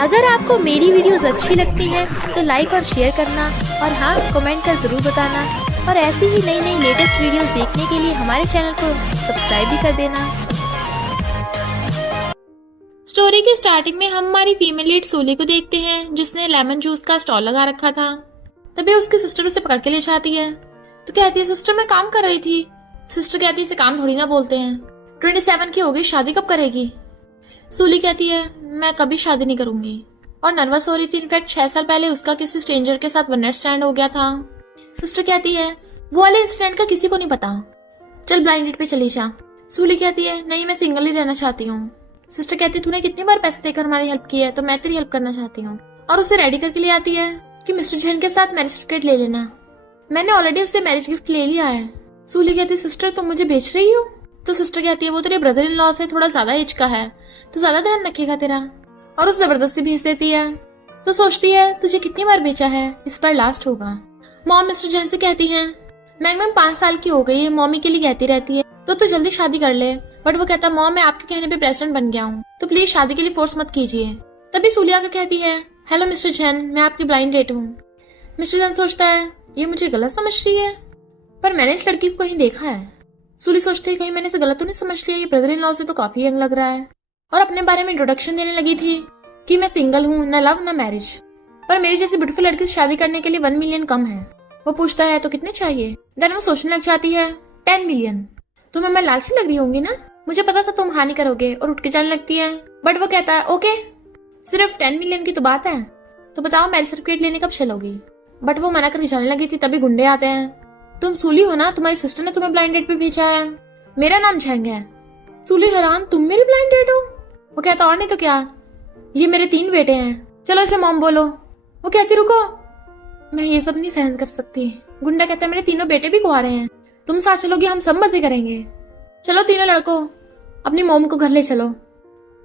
अगर आपको मेरी वीडियोस अच्छी लगती है तो लाइक और शेयर करना, और हाँ, कमेंट कर ज़रूर बताना। और ऐसी ही नई नई लेटेस्ट वीडियोस देखने के लिए हमारे चैनल को सब्सक्राइब भी कर देना। स्टोरी के स्टार्टिंग में हम हमारी फीमेल लीड सूली को देखते हैं, जिसने लेमन जूस का स्टॉल लगा रखा था। तभी उसकी सिस्टर उसे पकड़ के ले जाती है। तो कहती है, सिस्टर मैं काम कर रही थी। सिस्टर कहती है, इसे काम थोड़ी ना बोलते हैं। 27 की हो गई, शादी कब करेगी? सूली कहती है, मैं कभी शादी नहीं करूंगी। और नर्वस हो रही थी। इनफैक्ट 6 साल पहले उसका किसी स्ट्रेंजर के साथ वन नाइट स्टैंड हो गया था। सिस्टर कहती है, वो वाले इंसिडेंट का किसी को नहीं पता, चल ब्लाइंड डेट पे चली जा। सूली कहती है, नहीं मैं सिंगल ही रहना चाहती हूँ। सिस्टर कहती है, तूने कितनी बार पैसे देकर हमारी हेल्प की है, तो मैं तेरी हेल्प करना चाहती हूँ। और उसे रेडी करके ले आती है कि मिस्टर जैन के साथ मैरिज सर्टिफिकेट ले लेना, मैंने ऑलरेडी उससे मैरिज गिफ्ट ले लिया है। सूली कहती है, सिस्टर तुम मुझे बेच रही हो? तो सिस्टर कहती है, वो तेरे ब्रदर इन लॉ से थोड़ा ज्यादा एज का है, तो ज्यादा ध्यान रखेगा तेरा। और उस जबरदस्ती भेज देती है। तो सोचती है, तुझे कितनी बार बेचा है, इस पर लास्ट होगा। मॉम मिस्टर जैन से कहती है, मैम 5 साल की हो गई है, मॉमी के लिए कहती रहती है तो जल्दी शादी कर ले। बट वो कहता है, मॉम मैं आपके कहने पे प्रेसिडेंट बन गया हूँ, तो प्लीज शादी के लिए फोर्स मत कीजिए। तभी सूली आकर कहती है, हेलो मिस्टर जैन, मैं आपकी ब्लाइंड डेट हूँ। मिस्टर जैन सोचता है, ये मुझे गलत समझ रही है, पर मैंने इस लड़की को कहीं देखा है। सूली सोचती है, कहीं मैंने इसे गलत तो नहीं समझ लिया, ये ब्रदर इन लॉ से तो काफी यंग लग रहा है। और अपने बारे में इंट्रोडक्शन देने लगी थी कि मैं सिंगल हूँ, न लव न मैरिज, पर मेरी जैसी ब्यूटीफुल लड़की से शादी करने के लिए 1 मिलियन कम है। वो पूछता है, तो कितने चाहिए? देन वो सोचने लग जाती है, 10 मिलियन। तुम्हें मैं लालची लग रही होंगी ना, मुझे पता था तुम हानि करोगे। और उठ के जाने लगती है। बट वो कहता है, ओके सिर्फ 10 मिलियन की तो बात है, तो बताओ मैरिज सर्टिफिकेट लेने कब चलोगी? बट वो मना करके जाने लगी थी। तभी गुंडे आते हैं। तुम सूली हो ना, तुम्हारी सिस्टर ने तुम्हें ब्लाइंड डेट पे भेजा है, मेरा नाम झंग है। सूली हैरान, तुम मेरी ब्लाइंड डेट हो? वो कहता, और नहीं तो क्या, ये मेरे 3 बेटे हैं, चलो इसे मॉम बोलो। वो कहती, रुको मैं ये सब नहीं सहन कर सकती। गुंडा कहता है, मेरे 3 बेटे भी कुंवारे हैं, तुम साथ चलोगी, हम सब मजे करेंगे। चलो तीनों लड़कों अपनी मॉम को घर ले चलो,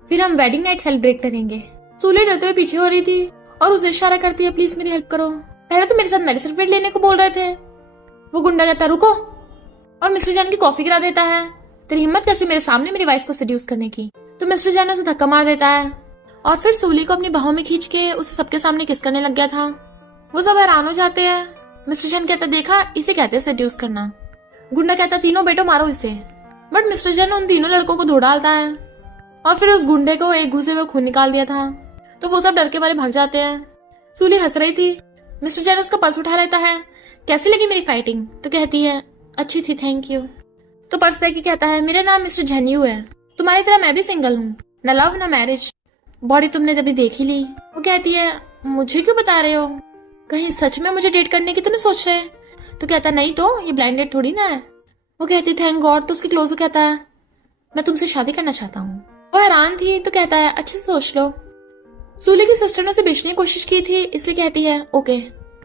फिर हम वेडिंग नाइट सेलिब्रेट करेंगे। सूली डरते हुए पीछे हो रही थी और उसे इशारा करती है, प्लीज मेरी हेल्प करो, पहले तो मेरे साथ मैरिज सर्टिफिकेट लेने को बोल रहे थे। वो गुंडा कहता, रुको, और मिस्टर जैन की कॉफी गिरा देता है। तेरी हिम्मत कैसे मेरे सामने मेरी वाइफ को सेड्यूस करने की? तो मिस्टर जैन उसे धक्का मार देता है और फिर सूली को अपनी बाहों में खींच के उसे सबके सामने किस करने लग गया था। वो सब हैरान हो जाते हैं। मिस्टर जैन कहता, देखा इसे कहते हैं सेड्यूस करना। गुंडा कहता, तीनों बेटो मारो इसे। बट मिस्टर जैन उन तीनों लड़कों को धो डालता है और फिर उस गुंडे को एक घूसे में खून निकाल दिया था। तो वो सब डर के मारे भाग जाते हैं। सूली हंस रही थी। मिस्टर जैन उसका पर्स उठा लेता है, कैसी लगी मेरी फाइटिंग? तो कहती है, अच्छी थी, थैंक यू। तो पर्स देके कहता है, मेरा नाम मिस्टर झन्यू है, तुम्हारी तरह मैं भी सिंगल हूँ, न लव न मैरिज, बॉडी तुमने तभी देख ही ली। वो कहती है, मुझे क्यों बता रहे हो, कहीं सच में मुझे डेट करने की तो नहीं सोच रहे? तो कहता है, नहीं तो ये ब्लाइंड डेट थोड़ी ना है। वो कहती है, थैंक गॉड। तो उसकी क्लोज कहता है, मैं तुमसे शादी करना चाहता हूँ। वो हैरान थी। तो कहता है, अच्छे से सोच लो। सूली की सिस्टर ने उसे बेचने की कोशिश की थी, इसलिए कहती है ओके।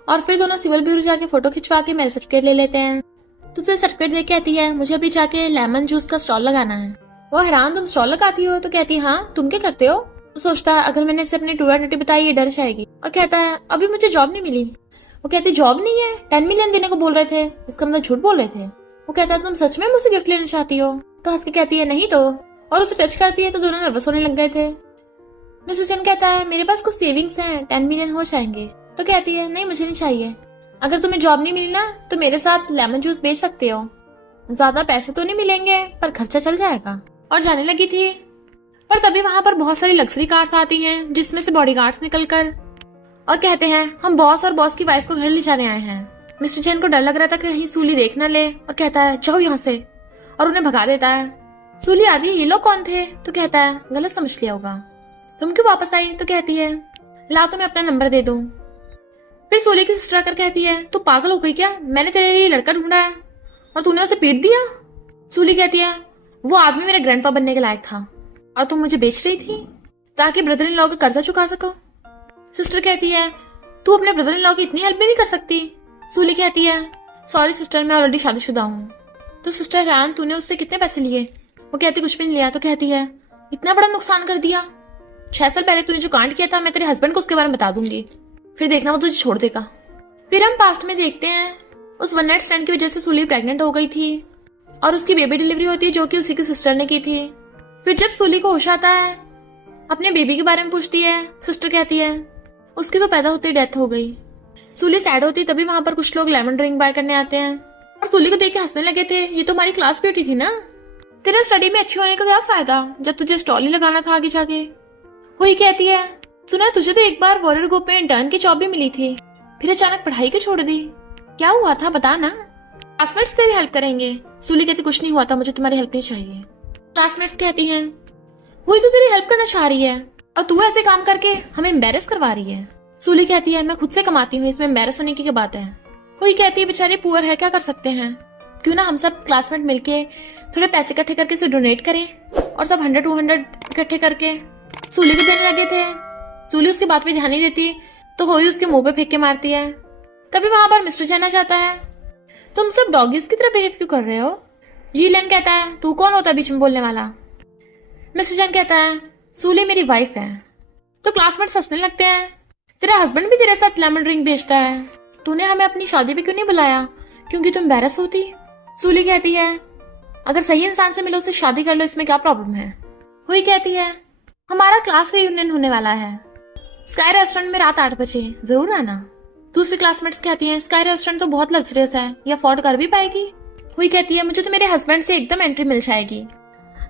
और फिर दोनों सिविल ब्यूरो जाके फोटो खिंचवा के मैरिज सर्टिफिकेट ले लेते हैं। तो उसे सर्टिफिकेट देख कहती है, मुझे अभी जाके लेमन जूस का स्टॉल लगाना है। वो हैरान, तुम स्टॉल लगाती हो? तो कहती है, हाँ तुम क्या करते हो? तो सोचता है, अगर मैंने इसे अपनी टू आइडेंटिटी बताई ये डर जाएगी। और कहता है, अभी मुझे जॉब नहीं मिली। वो कहती, जॉब नहीं है, 10 मिलियन देने को बोल रहे थे, इसका मतलब झूठ बोल रहे थे। वो कहता है, तुम सच में मुझसे गिफ्ट लेना चाहती हो? तो हंस के कहती है, नहीं तो। और उसे टच करती है तो दोनों नर्वस होने लग गए थे। मिस्टर जैन कहता है, मेरे पास कुछ सेविंग्स हैं, 10 मिलियन हो जाएंगे। तो कहती है, नहीं मुझे नहीं चाहिए, अगर तुम्हें जॉब नहीं मिली ना तो मेरे साथ लेमन जूस बेच सकते हो, ज्यादा पैसे तो नहीं मिलेंगे पर खर्चा चल जाएगा। और जाने लगी थी। पर तभी वहां पर बहुत सारी लग्जरी कार्स आती हैं, जिसमें से बॉडीगार्ड्स निकलकर और कहते हैं, हम बॉस और बॉस की वाइफ को घर ले जाने आए हैं। मिस्टर जैन को डर लग रहा था कि कहीं सूली देख ना ले और कहता है, जाओ यहाँ से, और उन्हें भगा देता है। सूली आदि, ये लोग कौन थे? तो कहता है, गलत समझ लिया होगा, तुम क्यों वापस आई? तो कहती है, ला तुम्हें अपना नंबर दे दूं। फिर सूली की सिस्टर आकर कहती है, तू पागल हो गई क्या, मैंने तेरे लिए लड़का ढूंढा है और तूने उसे पीट दिया। सूली कहती है, वो आदमी मेरे ग्रैंडपा बनने के लायक था और तुम मुझे बेच रही थी ताकि ब्रदर इन लॉ का कर्जा चुका सको। सिस्टर कहती है, तू अपने ब्रदर इन लॉ की इतनी हेल्प भी नहीं कर सकती। सूली कहती है, सॉरी सिस्टर, मैं ऑलरेडी शादीशुदा हूँ। तो सिस्टर हैरान, तूने उससे कितने पैसे लिए? वो कहती, कुछ भी नहीं लिया। तो कहती है, इतना बड़ा नुकसान कर दिया, 6 साल पहले तूने जो कांड किया था मैं तेरे हस्बैंड को उसके बारे में बता दूंगी, फिर देखना वो तुझे छोड़ देगा। फिर हम पास्ट में देखते हैं, उस वन नाइट स्टैंड की वजह से सूली प्रेग्नेंट हो गई थी और उसकी बेबी डिलीवरी होती है जो कि उसी की सिस्टर ने की थी। फिर जब सूली को होश आता है अपने बेबी के बारे में पूछती है। सिस्टर कहती है उसकी तो पैदा होते ही डेथ हो गई। सूली सैड होती तभी वहां पर कुछ लोग लेमन ड्रिंक बाय करने आते हैं और सूली को देख के हंसने लगे थे। ये तो हमारी क्लास ब्यूटी थी ना, तेरा स्टडी में अच्छी होने का क्या फायदा जब तुझे स्टॉल ही लगाना था आगे जाके। हुई कहती है सुना तुझे तो एक बार वॉरियर ग्रुप में इंटर्न की जॉब भी मिली थी, फिर अचानक पढ़ाई क्यों छोड़ दी, क्या हुआ था बता ना, क्लासमेट्स तेरी हेल्प करेंगे। सूली कहती कुछ नहीं हुआ था, मुझे तुम्हारी हेल्प नहीं चाहिए। क्लासमेट्स कहती हैं हुई तो तेरी हेल्प करना चाह रही है और तू ऐसे काम करके हमें एम्बेरस करवा रही है। सूली कहती है मैं खुद से कमाती हूँ, इसमें एम्बेरस होने की क्या बात है। हुई कहती है बेचारी पुअर है, क्या कर सकते हैं, क्यों ना हम सब क्लासमेट मिलके थोड़े पैसे इकट्ठे करके इसे डोनेट करें और सब 100-200 इकट्ठे करके सूली को देने लगे थे। सूली उसकी बात पे ध्यान नहीं देती तो हुई उसके मुंह पे फेंक के मारती है। तभी वहां पर मिस्टर जैन आ जाता है। तुम सब डॉगीज की तरह बिहेव क्यों कर रहे हो। जीलन कहता है तू कौन होता है बीच में बोलने वाला। मिस्टर जैन कहता है सूली मेरी वाइफ है। तो क्लासमेट्स हंसने लगते हैं। तेरा हस्बैंड भी तेरे साथ लेमन ड्रिंक बेचता है, तूने हमें अपनी शादी पे क्यों नहीं बुलाया, क्योंकि तुम एम्बैरस होती। सूली कहती है अगर सही इंसान से मिलो उससे शादी कर लो, इसमें क्या प्रॉब्लम है। हुई कहती है हमारा क्लास रियूनियन होने वाला है स्काई रेस्टोरेंट में रात 8 बजे, जरूर आना। दूसरी क्लासमेट्स कहती हैं स्काई रेस्टोरेंट तो बहुत लग्जरियस है, ये अफोर्ड कर भी पाएगी। हुई कहती है मुझे तो मेरे हस्बैंड से एकदम एंट्री मिल जाएगी,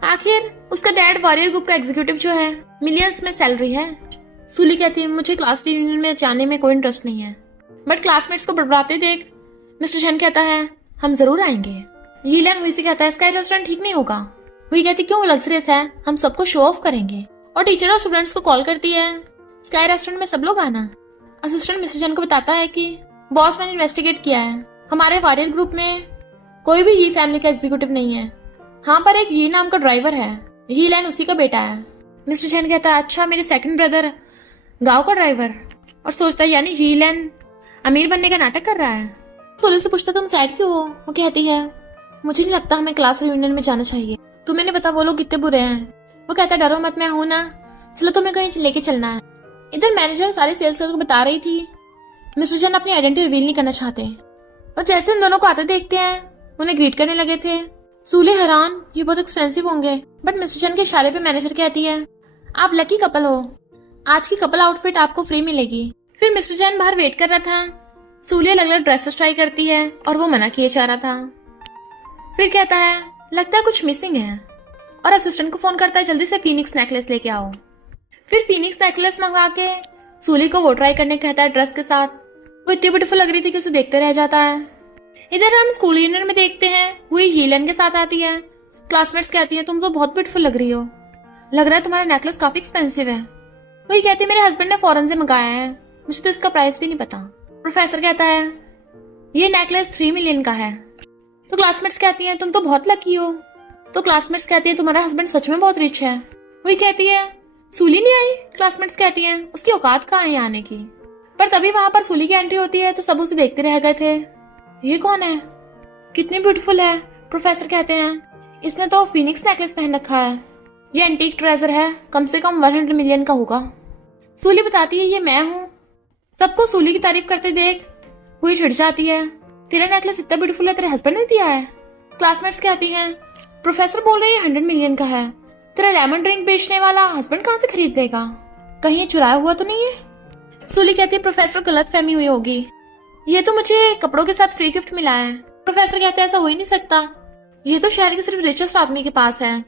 आखिर उसका डैड वॉरियर ग्रुप का एग्जीक्यूटिव जो है, मिलियंस में सैलरी है। सूली कहती है मुझे क्लास रियूनियन में जाने में कोई इंटरेस्ट नहीं है। बट क्लासमेट्स को बड़बड़ाते देख मिस्टर जैन कहता है हम जरूर आएंगे। यीलन हुई से कहता है स्काई रेस्टोरेंट ठीक नहीं होगा। हुई कहती क्यों लग्जरियस है, हम सबको शो ऑफ करेंगे। और टीचर और स्टूडेंट्स को कॉल करती है स्काई रेस्टोरेंट में सब लोग आना। असिस्टेंट मिस्टर जैन को बताता है कि बॉस मैंने इन्वेस्टिगेट किया है, हमारे वॉरियर ग्रुप में कोई भी ये फैमिली का एग्जीक्यूटिव नहीं है, हाँ पर एक ये नाम का ड्राइवर है, ये लाइन उसी का बेटा है। मिस्टर जैन कहता है अच्छा मेरे सेकंड ब्रदर गांव का ड्राइवर, और सोचता है यानी ये लाइन अमीर बनने का नाटक कर रहा है। सूली से पूछता तुम सैड क्यों हो। वो कहती है मुझे नहीं लगता हमें क्लास रियूनियन में जाना चाहिए, तुम्हें नहीं पता वो लोग कितने बुरे हैं। वो कहता है डरो मत मैं हूं ना, चलो तुम्हें कहीं लेके चलना है। इधर मैनेजर सारी सेल्स गर्ल को बता रही थी मिस्टर जैन अपनी आइडेंटिटी रिवील नहीं करना चाहते, और जैसे उन दोनों को आते देखते हैं उन्हें ग्रीट करने लगे थे। सूली हैरान ये बहुत एक्सपेंसिव होंगे, बट मिस्टर जैन के इशारे पे मैनेजर कहती है आप लकी कपल हो, आज की कपल आउटफिट आपको फ्री मिलेगी। फिर मिस्टर जैन बाहर वेट कर रहा था। सूली अलग अलग ड्रेसेस ट्राई करती है और वो मना किए जा रहा था। फिर कहता है लगता है कुछ मिसिंग है, और असिस्टेंट को फोन करता है जल्दी से फीनिक्स नेकलेस लेके आओ। फिर फीनिक्स नेकलेस मंगा के सूली को वो ट्राई करने कहता है ड्रेस के साथ। वो इतनी ब्यूटीफुल लग रही थी कि उसे देखते रह जाता है। इधर हम स्कूल यूनियन में देखते हैं हुई हीलन के साथ आती है। क्लासमेट्स कहती है तुम तो बहुत ब्यूटीफुल लग रही हो, लग रहा है तुम्हारा नेकलेस काफी एक्सपेंसिव है। वही कहती है मेरे हस्बैंड ने फॉरेन से मंगाया है, मुझे तो इसका प्राइस भी नहीं पता। प्रोफेसर कहता है ये नेकलेस 3 मिलियन का है। तो क्लासमेट्स कहती हैं तुम तो बहुत लकी हो। तो क्लासमेट्स कहती हैं तुम्हारा हस्बैंड सच में बहुत रिच है। वही कहती है सूली नहीं आई। क्लासमेट्स कहती हैं उसकी औकात कहाँ है आने की। पर तभी वहां पर सूली की एंट्री होती है तो सब उसे देखते रह गए थे, ये कौन है, कितनी ब्यूटीफुल है। प्रोफेसर कहते हैं इसने तो फीनिक्स नेकलेस पहन रखा है, ये एंटीक ट्रेजर है, कम से कम 100 मिलियन का होगा। सूली बताती है ये मैं हूँ। सबको सूली की तारीफ करते देख हुई चिढ़ जाती है, तेरा नेकलेस इतना ब्यूटीफुल है, तेरे हस्बैंड ने दिया है। क्लासमेट्स कहती हैं प्रोफेसर बोल रहे हैं 100 मिलियन का है, तेरा लेमन ड्रिंक बेचने वाला हस्बैंड कहाँ से खरीद देगा, कहीं ये चुराया हुआ तो नहीं है। सूली कहती है प्रोफेसर गलत फहमी हुई होगी, ये तो मुझे कपड़ों के साथ फ्री गिफ्ट मिला है। प्रोफेसर कहते हैं ऐसा हो ही नहीं सकता, ये तो शहर के सिर्फ रिचेस्ट आदमी के पास है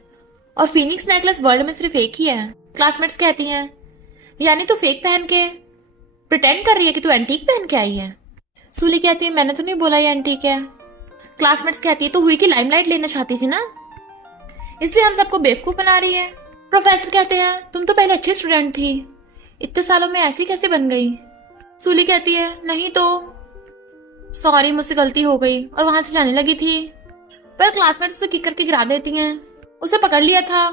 और फीनिक्स नेकलेस वर्ल्ड में सिर्फ एक ही है। क्लासमेट्स कहती हैं यानी तो फेक पहन के प्रिटेंड कर रही है कि तू एंटीक पहन के आई है। सूली कहती है मैंने तो नहीं बोला ये एंटीक है। क्लासमेट्स कहती है तो हुई की लाइमलाइट लेना चाहती थी ना, इसलिए हम सबको बेवकूफ बना रही है। प्रोफेसर कहते हैं तुम तो पहले अच्छी स्टूडेंट थी, इतने सालों में ऐसी कैसे बन गई। सूली कहती है नहीं तो सॉरी मुझसे गलती हो गई, और वहां से जाने लगी थी। पर क्लासमेट्स उसे किक करके गिरा देती हैं, उसे पकड़ लिया था,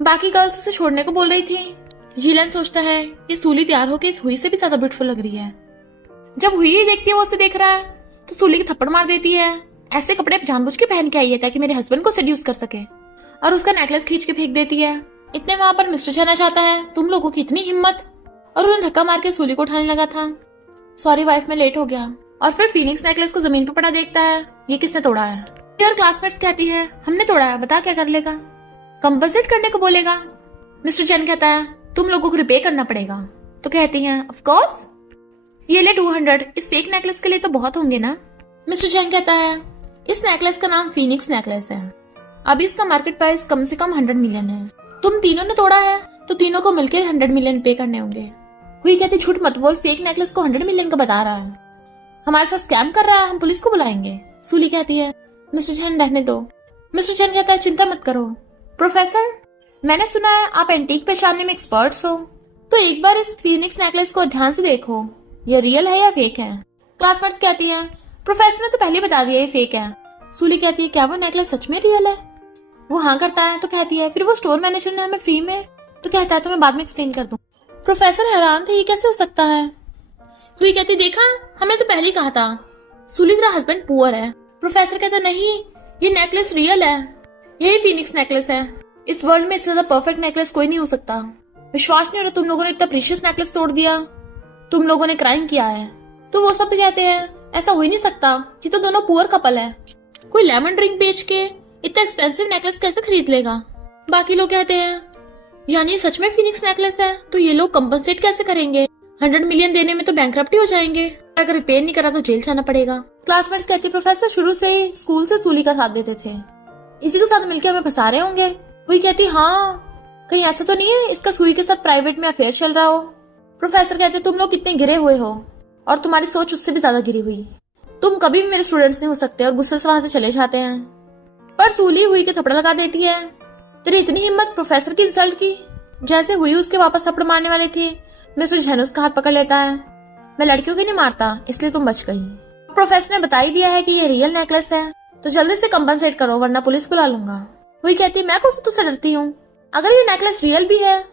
बाकी गर्ल्स उसे छोड़ने को बोल रही थी। जीलन सोचता है ये सूली तैयार होकर इस हुई से भी ज्यादा ब्यूटीफुल लग रही है। जब हुई ही देखती है वो उसे देख रहा है तो सूली की थप्पड़ मार देती है, ऐसे कपड़े जानबूझ के पहन के आई है ताकि मेरे हस्बैंड को सेड्यूस कर सके, और उसका नेकलेस खींच के फेंक देती है। इतने वहां पर मिस्टर जाना चाहता है तुम लोगों की इतनी हिम्मत, और उन्हें धक्का मार के सूली को उठाने लगा था। सॉरी वाइफ मैं लेट हो गया, और फिर फीनिक्स नेकलेस को जमीन पर पड़ा देखता है, ये किसने तोड़ा है। और क्लासमेट्स कहती है हमने तोड़ा है, बता क्या कर लेगा, कंपनसेट करने को बोलेगा। मिस्टर जैन कहता है तुम लोगों को रिपे करना पड़ेगा। तो कहती हैं ऑफ कोर्स, ये ले 200, इस फेक नेकलेस के लिए तो बहुत होंगे ना। मिस्टर जैन कहता है इस नेकलेस का नाम फीनिक्स नेकलेस है, अभी इसका मार्केट प्राइस कम से कम 100 मिलियन है, तुम तीनों ने तोड़ा है तो तीनों को मिलकर 100 मिलियन पे करने होंगे। हुई कहती झूठ मत बोल, फेक नेकलेस को 100 मिलियन का बता रहा है, हमारे साथ स्कैम कर रहा है, हम पुलिस को बुलाएंगे। सूली कहती है मिस्टर जैन रहने दो। मिस्टर जैन कहता है चिंता मत करो प्रोफेसर, मैंने सुना है आप एंटीक पहचानने में एक्सपर्ट्स हो, तो एक बार इस फीनिक्स नेकलेस को ध्यान से देखो, ये रियल है या फेक है। क्लासमेट्स कहती हैं प्रोफेसर ने तो पहले बता दिया ये फेक है। सूली कहती है क्या वो नेकलेस सच में रियल है। वो हाँ करता है तो कहती है फिर वो स्टोर मैनेजर ने हमें फ्री में, तो कहता है तो मैं बाद में एक्सप्लेन कर दूं। प्रोफेसर हैरान थे ये कैसे हो सकता है। हुई कहती देखा हमने तो पहले ही कहा था, सूली तेरा हस्बैंड पुअर है। प्रोफेसर कहता नहीं ये नेकलेस रियल है, यही फीनिक्स नेकलेस है, इस वर्ल्ड में इससे ज्यादा परफेक्ट नेकलेस कोई नहीं हो सकता। विश्वास नहीं हो रहा तुम लोगों ने इतना प्रीशियस नेकलेस तोड़ दिया, तुम लोगों ने क्राइम किया है। तो वो सब भी कहते हैं ऐसा हो ही नहीं सकता, ये तो दोनों पुअर कपल है, कोई लेमन ड्रिंक बेच के इतना एक्सपेंसिव नेकलेस कैसे खरीद लेगा। बाकी लोग कहते हैं यानी सच में फीनिक्स नेकलेस है, तो ये लोग कंपनसेट कैसे करेंगे, 100 मिलियन देने में तो बैंकरप्टी हो जाएंगे, अगर रिपेयर नहीं करा तो जेल जाना पड़ेगा। क्लासमेट्स कहते प्रोफेसर शुरू से ही स्कूल से सूली का साथ देते थे, इसी के साथ मिलकर हमें फंसा रहे होंगे। वही कहती हाँ कहीं ऐसा तो नहीं है इसका सुई के साथ प्राइवेट में अफेयर चल रहा हो। प्रोफेसर कहते तुम लोग कितने गिरे हुए हो और तुम्हारी सोच उससे भी ज्यादा गिरी हुई, तुम कभी भी मेरे स्टूडेंट्स नहीं हो सकते, और गुस्से से वहां से चले जाते हैं। पर सूली हुई के थप्पड़ लगा देती है, तेरी इतनी हिम्मत प्रोफेसर की इंसल्ट की। जैसे हुई उसके वापस थप्पड़ मारने वाली थी, मिस्टर जैन उसका हाथ पकड़ लेता है, मैं लड़कियों की नहीं मारता इसलिए तुम बच गई। प्रोफेसर ने बता ही दिया है कि ये रियल नेकलेस है, तो जल्दी से कंपनसेट करो वरना पुलिस बुला लूंगा। हुई कहती मैं कौन सी तुझसे डरती हूँ, अगर ये नेकलेस रियल भी है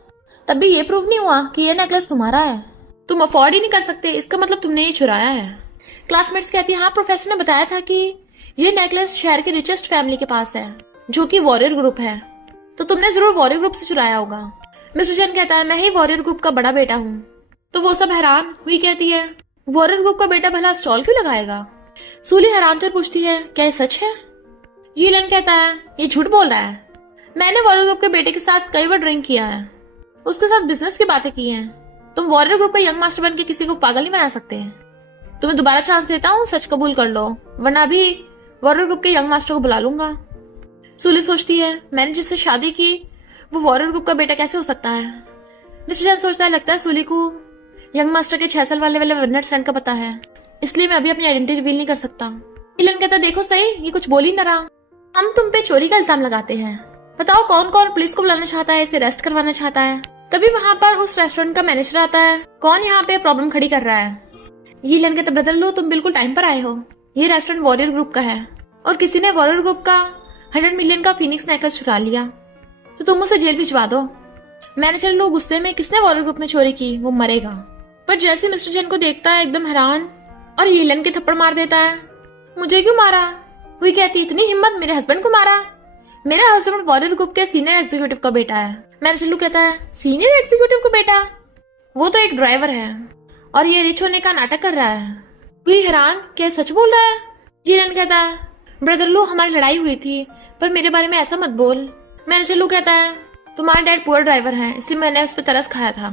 तब भी ये प्रूव नहीं हुआ कि ये नेकलेस तुम्हारा है, तुम अफोर्ड ही नहीं कर सकते, इसका मतलब तुमने ये चुराया है। क्लासमेट्स कहती है हाँ प्रोफेसर ने बताया था कि ये नेकलेस शहर के रिचेस्ट फैमिली के पास है जो कि वॉरियर ग्रुप है, तो तुमने जरूर वॉरियर ग्रुप से चुराया होगा। मिस्टर जैन कहता है मैं ही वॉरियर ग्रुप का बड़ा बेटा हूँ। तो वो सब हैरान। हुई कहती है वॉरियर ग्रुप का बेटा भला स्टॉल क्यों लगाएगा। सूली हैरान से पूछती है क्या ये सच है। यीलन कहता है ये झूठ बोल रहा है, मैंने वॉरियर ग्रुप के बेटे के साथ कई बार ड्रिंक किया है, उसके साथ बिजनेस की बातें की हैं, तुम वॉरियर ग्रुप का यंग मास्टर बन के किसी को पागल नहीं बना सकते। तुम्हें दोबारा चांस देता हूँ, सच कबूल कर लो वरना अभी वॉरियर ग्रुप के यंग मास्टर को बुला लूंगा। सूली सोचती है मैंने जिससे शादी की वो वॉरियर ग्रुप का बेटा कैसे हो सकता है। मिस्टर जैन सोचता है लगता है सूली को यंग मास्टर के 6 साल वाले वन नाइट स्टैंड का पता है, इसलिए मैं अभी अपनी आइडेंटिटी रिवील नहीं कर सकता। इलन कहता देखो सही ये कुछ बोल ही न रहा, हम तुम पे चोरी का इल्जाम लगाते हैं, बताओ कौन कौन पुलिस को बुलाना चाहता है, इसे अरेस्ट करवाना चाहता है। तभी वहाँ पर उस रेस्टोरेंट का मैनेजर आता है, कौन यहाँ पे प्रॉब्लम खड़ी कर रहा है। ये लन कहता ब्रदर लो तुम बिल्कुल टाइम पर आए हो, ये रेस्टोरेंट वॉरियर ग्रुप का है और किसी ने वॉरियर ग्रुप का 100 मिलियन का फीनिक्स नेकलेस चुरा लिया, तो तुम उसे जेल भिजवा दो। मैनेजर लोग गुस्से में किसने वॉरियर ग्रुप में चोरी की वो मरेगा। पर जैसे मिस्टर जैन को देखता है एकदम हैरान और येलन के थप्पड़ मार देता है। मुझे क्यों मारा। हुई कहती इतनी हिम्मत, मेरे हस्बैंड को मारा। मेरा हस्बैंड वॉरियर ग्रुप के सीनियर एग्जीक्यूटिव का बेटा है। मैनेजर लोग कहता है सीनियर एग्जीक्यूटिव का बेटा, वो तो एक ड्राइवर है और ये रिच होने का नाटक कर रहा है। हुई हैरान क्या सच बोल रहा है। जीलन कहता है ब्रदर लो हमारी लड़ाई हुई थी पर मेरे बारे में ऐसा मत बोल। मैनेजर लोग कहता है तुम्हारा डैड पुअर ड्राइवर है इसलिए मैंने उस पर तरस खाया था,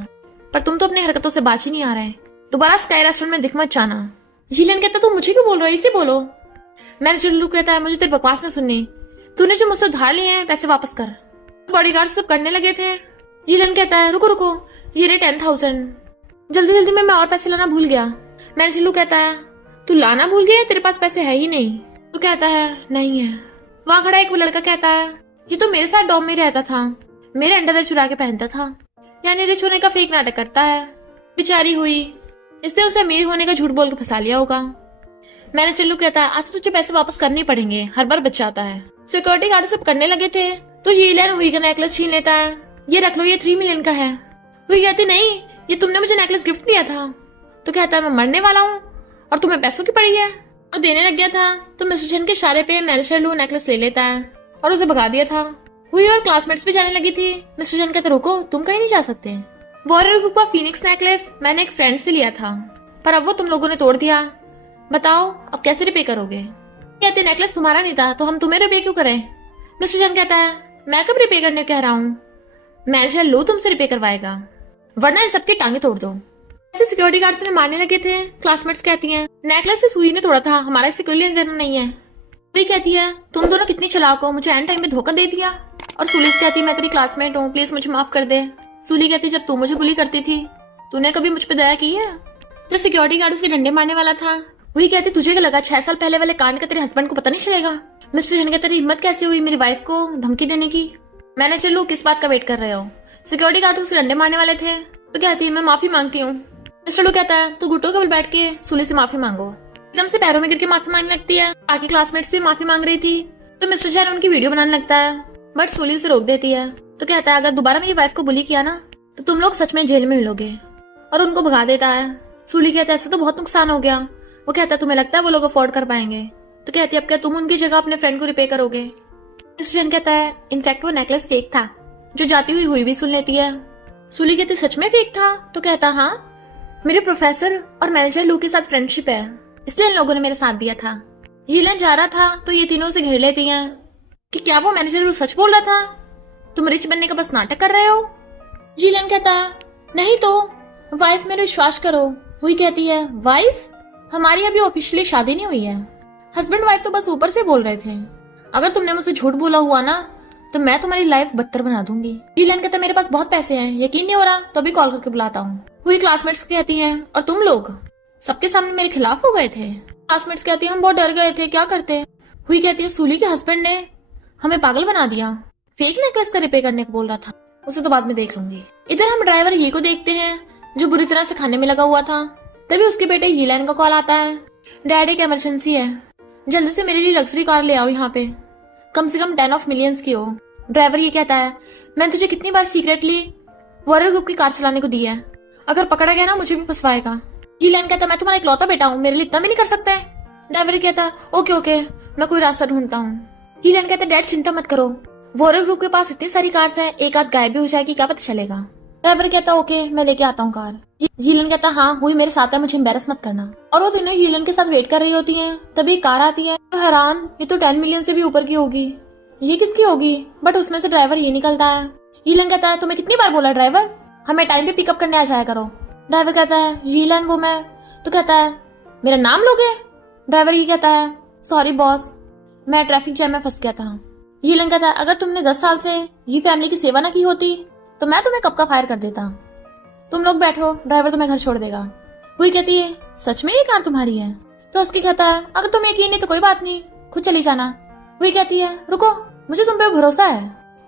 पर तुम तो अपनी हरकतों से बाज ही नहीं आ रहे, दोबारा स्काई रेस्टोरेंट में दिख मत जाना। जीलन कहता तुम मुझे क्यों बोल रहे हो, इसे बोलो। मैनेजर लोग कहता है मुझे तेरी बकवास नहीं सुननी, तूने जो मुझसे उधार लिए हैं पैसे वापस कर। बॉडीगार्ड सब करने लगे थे। जीलन कहता है रुको रुको ये रहे 10,000, जल्दी जल्दी में मैं और पैसे लाना भूल गया। मैनेजर लोग कहता है तू लाना भूल गया, तेरे पास पैसे है ही नहीं। तो कहता है नहीं है। वहां खड़ा एक वो लड़का कहता है ये तो मेरे साथ डॉम में रहता था, मेरे अंडरवेयर चुरा के पहनता था, यानी रिच होने का फेक नाटक करता है। बेचारी हुई, इसने उसे अमीर होने का झूठ बोल के फंसा लिया होगा। मैनेजर लोग कहता है आज तो तुझे पैसे वापस करने पड़ेंगे, हर बार बच जाता है। सिक्योरिटी गार्ड सब करने लगे थे तो ये हुई का नेकलेस छीन लेता है, ये रख लो ये 3 मिलियन का है। हुई कहती नहीं ये तुमने मुझे नेकलेस गिफ्ट दिया था। तो कहता है मैं मरने वाला हूँ और तुम्हें पैसों की पड़ी है, और देने लग गया था तो मिस्टर जैन के इशारे पे मैनेजर लू नेकलेस ले लेता है और उसे भगा दिया था। हुई और क्लासमेट्स भी जाने लगी थी। मिस्टर जैन कहते रुको तुम कहीं नहीं जा सकते, वॉरियर ग्रुप का फीनिक्स नेकलेस मैंने एक फ्रेंड से लिया था पर अब वो तुम लोगों ने तोड़ दिया, बताओ अब कैसे रिपे करोगे। कहते नेकलेस तुम्हारा नहीं था तो हम तुम्हें रिपे क्यों करें। मिस्टर जैन कहता है मैं कब रिपे करने कह रहा हूँ, मैनेजर लो तुमसे रिपेयर करवाएगा, वरना इन सबके टांगे तोड़ दो। ऐसे सिक्योरिटी गार्ड्स ने मारने लगे थे। क्लासमेट्स कहती हैं नेकलेस से सुई ने तोड़ा था, हमारा सिक्योरिटी देना नहीं है। वही कहती है तुम दोनों कितनी चालाक हो, मुझे एंड टाइम में धोखा दे दिया। और सूली कहती है मैं तेरी क्लासमेट हूँ, प्लीज मुझे माफ कर दे। सूली कहती है जब तू मुझे बुली करती थी तूने कभी मुझ पर दया की है? तो सिक्योरिटी गार्ड उसके डंडे मारने वाला था। वही कहती तुझे क्या लगा 6 साल पहले वाले कांड का तेरे हस्बैंड को पता नहीं चलेगा? मिस्टर जैन कहते हिम्मत कैसे हुई मेरी वाइफ को धमकी देने की? मैनेजर लोग किस बात का वेट कर रहे हो? सिक्योरिटी गार्ड उसके डंडे मारने वाले थे। तो कहती है मैं माफी मांगती हूँ। मिस्टर लू कहता है तू घुटों के बल बैठ के सूली से माफी मांगो। एकदम से पैरों में गिर के माफी मांगने लगती है। बाकी क्लासमेट्स भी माफी मांग रही थी तो मिस्टर जैन उनकी वीडियो बनाने लगता है, बट सूली उसे रोक देती है। तो कहता है अगर दोबारा मेरी वाइफ को बुली किया ना तो तुम लोग सच में जेल में मिलोगे, और उनको भगा देता है। सूली कहता है ऐसे तो बहुत नुकसान हो गया। वो कहता है तुम्हें लगता है वो लोग अफोर्ड कर पाएंगे? तो कहती है अब क्या तुम उनकी जगह अपने फ्रेंड को रिपे करोगे? मिस्टर जैन कहता है इनफैक्ट वो नेकलेस फेक था, जो जाती हुई भी सुन लेती है। सूली कहती सच में फेक था? तो कहता हाँ, मेरे प्रोफेसर और मैनेजर लू के साथ फ्रेंडशिप है, इसलिए इन लोगों ने मेरा साथ दिया था। यीलन जा रहा था तो ये तीनों से घेर लेती हैं कि क्या वो मैनेजर लू सच बोल रहा था? तुम रिच बनने का बस नाटक कर रहे हो? यीलन कहता है नहीं तो वाइफ मेरे विश्वास करो। हुई कहती है वाइफ? हमारी अभी ऑफिशियली शादी नहीं हुई है, हस्बैंड वाइफ तो बस ऊपर से बोल रहे थे। अगर तुमने मुझसे झूठ बोला हुआ ना तो मैं तुम्हारी लाइफ बदतर बना दूंगी। यीलन कहता मेरे पास बहुत पैसे हैं, यकीन नहीं हो रहा तो अभी कॉल करके बुलाता हूँ। हुई क्लासमेट्स कहती हैं और तुम लोग सबके सामने मेरे खिलाफ हो गए थे? क्लासमेट्स कहती हैं हम बहुत डर गए थे, क्या करते? हुई कहती है सूली के हस्बैंड ने हमें पागल बना दिया, फेक नेकलेस का रिपेयर करने को बोल रहा था, उसे तो बाद में देख लूंगी। इधर हम ड्राइवर ये को देखते हैं जो बुरी तरह से खाने में लगा हुआ था। तभी उसके बेटे यीलन का कॉल आता है, डैड एक इमरजेंसी है, जल्दी से मेरे लिए लग्जरी कार ले आओ, यहाँ पे कम से कम 10 ऑफ मिलियंस की हो। ड्राइवर ये कहता है मैंने तुझे कितनी बार सीक्रेटली वॉरियर ग्रुप की कार चलाने को दी है, अगर पकड़ा गया ना मुझे भी फंसवाएगा। यीलन कहता मैं तुम्हारा इकलौता बेटा हूँ, मेरे लिए इतना भी नहीं कर सकता है। ड्राइवर कहता ओके ओके मैं कोई रास्ता ढूंढता हूँ। यीलन कहता डैड चिंता मत करो, वॉरियर ग्रुप के पास इतनी सारी कार्स है, एक आध गायब भी हो जाएगी, क्या पता चलेगा। ड्राइवर कहता ओके मैं लेके आता हूँ कार। यीलन कहता हाँ हुई मेरे साथ है, मुझे एम्बेरस मत करना। और वो तीनों यीलन के साथ वेट कर रही होती हैं। तभी कार आती है तो हैरान, ये तो 10 मिलियन से भी ऊपर की होगी, ये किसकी होगी? बट उसमें से ड्राइवर ये निकलता है। यीलन कहता है तुम्हें कितनी बार बोला ड्राइवर हमें टाइम पे पिकअप करने आ जाया करो। ड्राइवर कहता है यीलन वो मैं। तो कहता है मेरा नाम लोगे? ड्राइवर ये कहता है सॉरी बॉस मैं ट्रैफिक जैम में फंस गया था। यीलन कहता है अगर तुमने 10 साल से ये फैमिली की सेवा ना की होती तो मैं तुम्हें कब का फायर कर देता। तुम लोग बैठो, ड्राइवर तुम्हें घर छोड़ देगा। हुई कहती है सच में ये कार तुम्हारी है? तो उसकी कहता है अगर तुम्हें यकीन नहीं तो कोई बात नहीं, खुद चली जाना। हुई कहती है रुको मुझे तुम पे भरोसा है,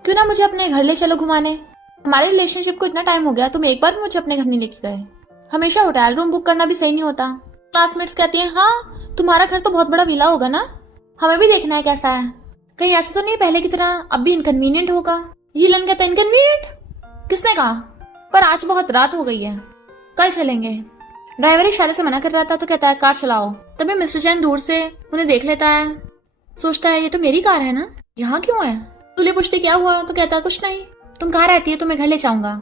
क्यों ना मुझे अपने घर ले चलो घुमाने, हमारे रिलेशनशिप को इतना टाइम हो गया तुम एक बार भी मुझे अपने घर नहीं लेके गए, हमेशा होटल रूम बुक करना भी सही नहीं होता। क्लासमेट्स कहती हैं हाँ तुम्हारा घर तो बहुत बड़ा विला होगा ना, हमें भी देखना है कैसा है, कहीं ऐसा तो नहीं पहले की तरह अब भी इनकन्वीनियंट होगा। यीलन कहता है इनकन्वीनियंट किसने कहा, पर आज बहुत रात हो गई है, कल चलेंगे। ड्राइवर इशारे से मना कर रहा था तो कहता है कार चलाओ। तभी मिस्टर जैन दूर से उन्हें देख लेता है, सोचता है ये तो मेरी कार है ना, यहाँ क्यों है? तुले पूछती क्या हुआ? तो कहता है कुछ नहीं, तुम कहाँ रहती है, तुम्हें घर ले जाऊंगा।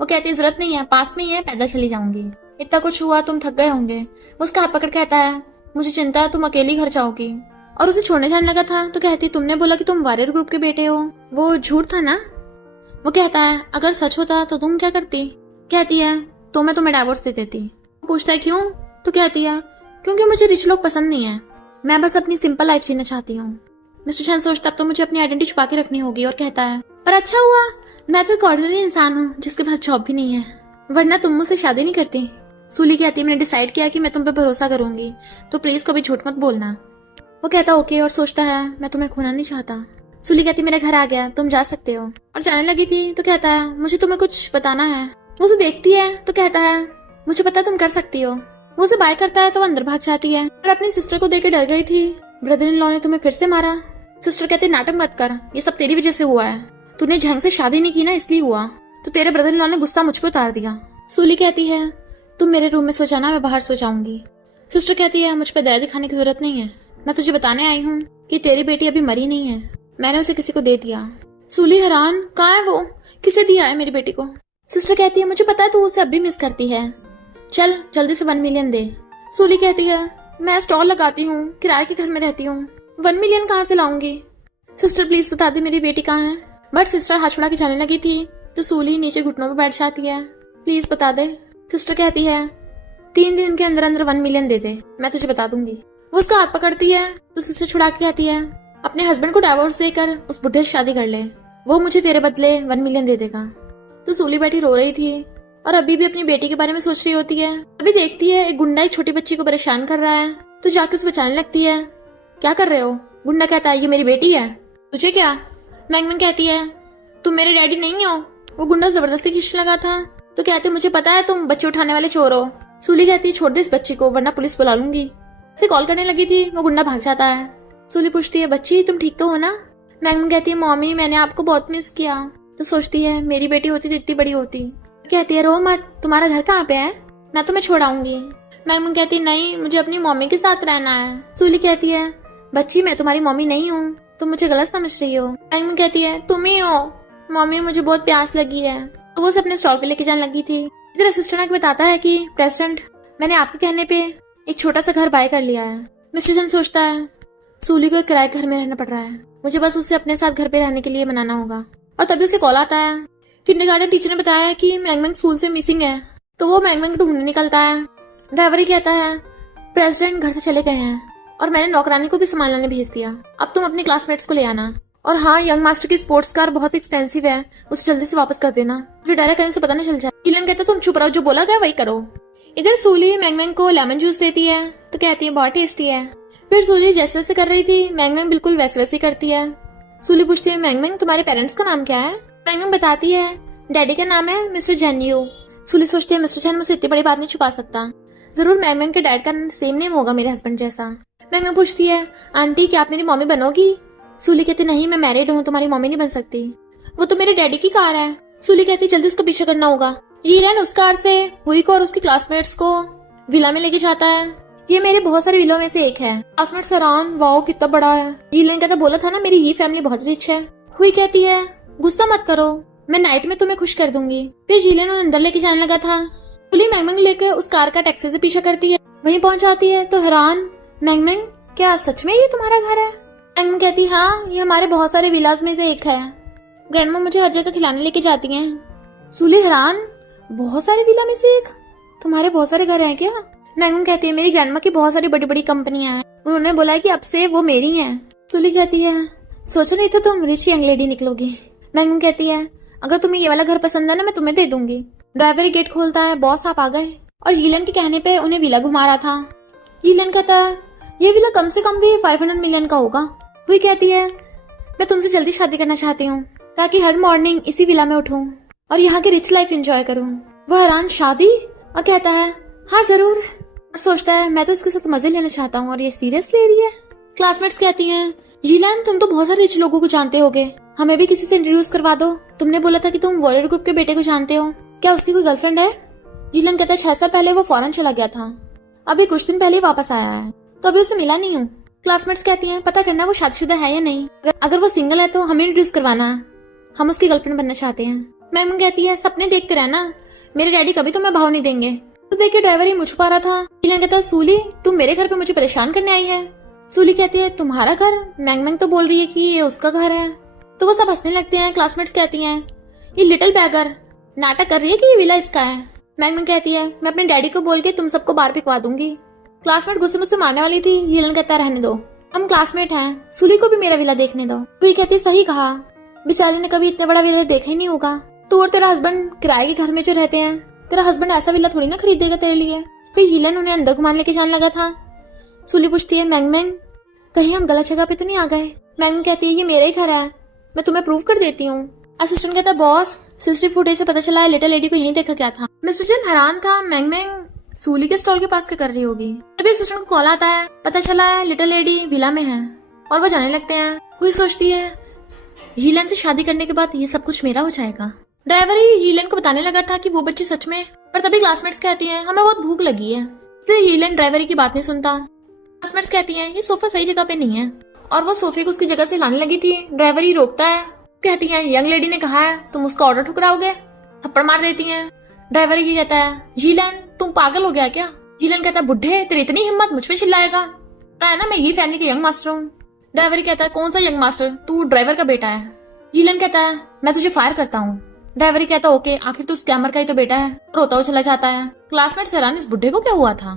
वो कहती है जरूरत नहीं है, पास में ही है, पैदल चली जाऊंगी, इतना कुछ हुआ तुम थक गए होंगे। उसका हाथ पकड़ कहता है मुझे चिंता है तुम अकेली घर जाओगी, और उसे छोड़ने जाने लगा था। तो कहती तुमने बोला कि तुम वॉरियर ग्रुप के बेटे हो, वो झूठ था ना? वो कहता है अगर सच होता तो तुम क्या करती? कहती है तो मैं तुम्हें डाइवोर्स दे देती। पूछता है क्यों? तो कहती है क्योंकि मुझे रिच लोग पसंद नहीं है, मैं बस अपनी सिंपल लाइफ जीना चाहती हूँ। मिस्टर चैन सोचता अब तो मुझे अपनी आइडेंटिटी छुपा के रखनी होगी, और कहता है पर अच्छा हुआ मैं तो एक ऑर्डिनरी इंसान हूँ जिसके पास जॉब भी नहीं है, वरना तुम मुझसे शादी नहीं करती। सूली कहती है मैंने डिसाइड किया कि मैं तुम पे भरोसा करूंगी, तो प्लीज कभी झूठ मत बोलना। वो कहता ओके, और सोचता है मैं तुम्हें खोना नहीं चाहता। सूली कहती मेरा घर आ गया, तुम जा सकते हो, और जाने लगी थी तो कहता है मुझे तुम्हें कुछ बताना है। वो उसे देखती है तो कहता है मुझे पता तुम कर सकती हो। वो उसे बाय करता है तो वो अंदर भाग जाती है, और अपनी सिस्टर को देख डर गई थी, ब्रदर इन लॉ ने तुम्हें फिर से मारा। सिस्टर कहती नाटक मत कर, ये सब तेरी वजह से हुआ है, तूने झंग से शादी नहीं की ना इसलिए हुआ, तो तेरे ब्रदर इन लॉ ने गुस्सा मुझ पे उतार दिया। सूली कहती है तुम मेरे रूम में सो जाना, मैं बाहर सो जाऊंगी। सिस्टर कहती है मुझ पे दया दिखाने की जरूरत नहीं है, मैं तुझे बताने आई हूँ कि तेरी बेटी अभी मरी नहीं है, मैंने उसे किसी को दे दिया। सूली हैरान कहाँ है वो, किसे दिया है मेरी बेटी को? सिस्टर कहती है मुझे पता है तू उसे अब भी मिस करती है, चल जल्दी से 1 मिलियन दे। सूली कहती है मैं स्टॉल लगाती हूँ, किराए के घर में रहती हूँ, 1 मिलियन कहाँ से लाऊंगी? सिस्टर प्लीज बता दे मेरी बेटी कहाँ है। बट सिस्टर हाथ छुड़ा के जाने लगी थी तो सूली नीचे घुटनों पर बैठ जाती है। प्लीज बता दे। सिस्टर कहती है 3 दिन के अंदर अंदर 1 मिलियन दे दे, मैं तुझे बता दूंगी। वो उसका हाथ पकड़ती है तो सिस्टर छुड़ा के कहती है अपने हस्बैंड को डाइवोर्स देकर उस बुढ़े से शादी कर ले, वो मुझे तेरे बदले 1 मिलियन दे देगा। तो सूली बैठी रो रही थी और अभी भी अपनी बेटी के बारे में सोच रही होती है। अभी देखती है एक गुंडा एक छोटी बच्ची को परेशान कर रहा है तो जाके उसे बचाने लगती है। क्या कर रहे हो? गुंडा कहता है ये मेरी बेटी है, तुझे क्या? मैंगमैन कहती है तुम मेरे डैडी नहीं हो। वो गुंडा जबरदस्ती खींचने लगा था तो कहते मुझे पता है तुम बच्चे उठाने वाले चोर हो। सूली कहती है छोड़ दे इस बच्ची को वरना पुलिस बुला लूंगी। उसे कॉल करने लगी थी, वो गुंडा भाग जाता है। सूली पूछती है बच्ची तुम ठीक तो हो ना? मैंगमैन कहती है मॉमी मैंने आपको बहुत मिस किया। तो सोचती है मेरी बेटी होती तो इतनी बड़ी होती। कहती है रो मत, तुम्हारा घर कहाँ पे है, मैं तुम्हें छोड़ाऊंगी। मैंगमैन कहती है नहीं मुझे अपनी मम्मी के साथ रहना है। सूली कहती है बच्ची मैं तुम्हारी मम्मी नहीं हूँ, तुम मुझे गलत समझ रही हो। मैंगमैन कहती है तुम ही हो। मम्मी मुझे बहुत प्यास लगी है। तो वो उसे अपने स्टॉल पे लेके जाने लगी थी। इधर असिस्टेंट आके बताता है कि प्रेसिडेंट मैंने आपके कहने पे एक छोटा सा घर बाय कर लिया है। मिस्टर जन सोचता है सूली को एक किराए घर में रहना पड़ रहा है, मुझे बस उसे अपने साथ घर पे रहने के लिए मनाना होगा। और तभी उसे कॉल आता है किंडरगार्टन टीचर ने बताया है कि मैंगमैन स्कूल से मिसिंग है। तो वो मैंगमैन को ढूंढने निकलता है। ड्राइवर ही कहता है प्रेसिडेंट घर से चले गए हैं और मैंने नौकरानी को भी सामान लाने भेज दिया, अब तुम अपने क्लासमेट्स को ले आना। और हाँ यंग मास्टर की स्पोर्ट्स कार बहुत एक्सपेंसिव है, उसे जल्दी से वापस कर देना, जो डायरेक्ट कहीं से पता नहीं चल जाए। इलन कहता तुम चुप रहो, जो बोला गया वही करो। इधर सूली मैंगमैन को लेमन जूस देती है तो कहती है बहुत टेस्टी है। फिर सूली जैसे जैसे कर रही थी मैंगमैन बिल्कुल वैसे वैसे करती है। सूली पूछती है मैंगमैन तुम्हारे पेरेंट्स का नाम क्या है? मैंगमैन बताती है डैडी का नाम है मिस्टर जेन्यू। सूली सोचती है मिस्टर जैन मुझसे इतनी बड़ी बात नहीं छुपा सकता, जरूर मैंगमैन के डैड का सेम नेम होगा मेरे हस्बैंड जैसा। मैंगमैन पूछती है आंटी क्या आप मेरी मम्मी बनोगी? सूली कहती नहीं मैं मैरिड हूँ, तुम्हारी मम्मी नहीं बन सकती, वो तो मेरे डैडी की कार है। सूली कहती जल्दी उसका पीछा करना होगा। यीलन उस कार से हुई को और उसके क्लासमेट्स को विला में लेके जाता है। ये मेरे बहुत सारे विलों में से एक है। क्लासमेट्स हैरान वाओ कितना बड़ा है। यीलन कहता बोला था ना मेरी ये फैमिली बहुत रिच है। हुई कहती है गुस्सा मत करो, मैं नाइट में तुम्हें खुश कर दूंगी। फिर यीलन उन्हें अंदर लेके जाने लगा था। सूली मैंगमैन लेकर उस कार का टैक्सी से पीछा करती है। वहीं पहुंच जाती है तो हैरान मैंगमैन क्या सच में ये तुम्हारा घर है? मैंगमैन कहती हाँ ये हमारे बहुत सारे विलास में से एक है, ग्रैंडमा मुझे हर जगह खिलाने लेके जाती हैं। सूली हैरान बहुत सारे विला में से एक, तुम्हारे बहुत सारे घर हैं क्या? मैंगमैन कहती है मेरी ग्रैंडमा की बहुत सारी बड़ी बड़ी कंपनियां हैं, उन्होंने बोला है कि अब से वो मेरी हैं। सूली कहती है सोचा नहीं था तुम रिच यंग लेडी निकलोगी। मैंगमैन कहती है अगर तुम्हें ये वाला घर पसंद है ना मैं तुम्हें दे दूंगी। ड्राइवर गेट खोलता है बॉस आप आ गए, और यीलन के कहने पे उन्हें विला घुमा रहा था। यीलन कहता है ये विला कम से कम भी 500 मिलियन का होगा। हुई कहती है मैं तुमसे जल्दी शादी करना चाहती हूँ ताकि हर मॉर्निंग इसी विला में उठूं और यहाँ की रिच लाइफ एंजॉय करूँ। वो हैरान शादी, और कहता है हाँ जरूर, और सोचता है मैं तो इसके साथ मजे लेना चाहता हूँ और ये सीरियस ले रही है। क्लासमेट्स कहती हैं यीलन तुम तो बहुत सारे रिच लोगों को जानते होगे, हमें भी किसी से इंट्रोड्यूस करवा दो। तुमने बोला था कि तुम वॉरियर ग्रुप के बेटे को जानते हो, क्या उसकी कोई गर्लफ्रेंड है? यीलन कहता है 6 साल पहले वो फॉरेन चला गया था, अभी कुछ दिन पहले ही वापस आया है, तो अभी उसे मिला नहीं हूँ। क्लासमेट्स कहती हैं पता करना वो शादीशुदा है या नहीं, अगर वो सिंगल है तो हमें इंट्रोड्यूस करवाना है, हम उसकी गर्लफ्रेंड बनना चाहते हैं। मैम कहती है सपने देखते रहना, मेरे डैडी कभी तुम्हें भाव नहीं देंगे। तो देखिए ड्राइवर ही मुझ पा रहा था। यीलन कहता है सूली तुम मेरे घर पे मुझे परेशान करने आई है। सूली कहती है तुम्हारा घर? मैंगमैन तो बोल रही है कि ये उसका घर है। तो वो सब हंसने लगते हैं। क्लासमेट्स कहती हैं ये लिटिल बैगर नाटक कर रही है कि ये विला इसका है। मैंगमैन कहती है मैं अपने डैडी को बोल के तुम सबको बाहर भिजवा दूंगी। क्लासमेट गुस्से मुझसे मारने वाली थी। यीलन कहता रहने दो, हम क्लासमेट हैं, सूली को भी मेरा विला देखने दो। वो कहती सही कहा, बेचारी ने कभी इतना बड़ा विला देखा ही नहीं होगा। तू और तेरा हस्बैंड किराए के घर में जो रहते हैं, तेरा हस्बैंड ऐसा विला थोड़ी ना खरीदेगा तेरे लिए। फिर यीलन उन्हें अंदर घुमाने लेके जाने लगा था। सूली पूछती है मैंगमैन कहीं हम गलत जगह पे तो नहीं आ गए? मैंगमैन कहती है ये मेरा ही घर है, मैं तुम्हें प्रूव कर देती हूँ। असिस्टेंट कहता है बॉस सीसीटीवी फुटेज से पता चला है लिटिल लेडी को यहीं देखा क्या था। मिस्टर जन हैरान था मैंगमैन सूली के स्टॉल के पास क्या कर रही होगी। तभी असिस्टेंट को कॉल आता है, पता चला है लिटिल लेडी विला में है और वो जाने लगते हैं। हुई सोचती है यीलन से शादी करने के बाद ये सब कुछ मेरा हो जाएगा। ड्राइवर ही यीलन को बताने लगा था कि वो बच्ची सच में, पर तभी क्लासमेट्स कहती हैं हमें बहुत भूख लगी है, इसलिए यीलन ड्राइवर की बात नहीं सुनता। क्लासमेट्स कहती हैं ये सोफा सही जगह पे नहीं है, और वो सोफे को उसकी जगह से लाने लगी थी। ड्राइवर ही रोकता है, कहती है यंग लेडी ने कहा है तुम उसका ऑर्डर ठुकराओगे, थप्पड़ मार देती है। ड्राइवर ही कहता है यीलन तुम पागल हो गया क्या? यीलन कहता है बुढ़े तेरी इतनी हिम्मत मुझ पे चिल्लाएगा, पता है ना मैं ये फैमिली का यंग मास्टर हूँ। ड्राइवर ही कहता है कौन सा यंग मास्टर, तू ड्राइवर का बेटा है। यीलन कहता है मैं तुझे फायर करता हूँ। ड्राइवर कहता ओके, आखिर तो स्कैमर का ही तो बेटा है। रोता हुआ चला जाता है। क्लासमेट हैरान, इस बुढ़े को क्या हुआ था।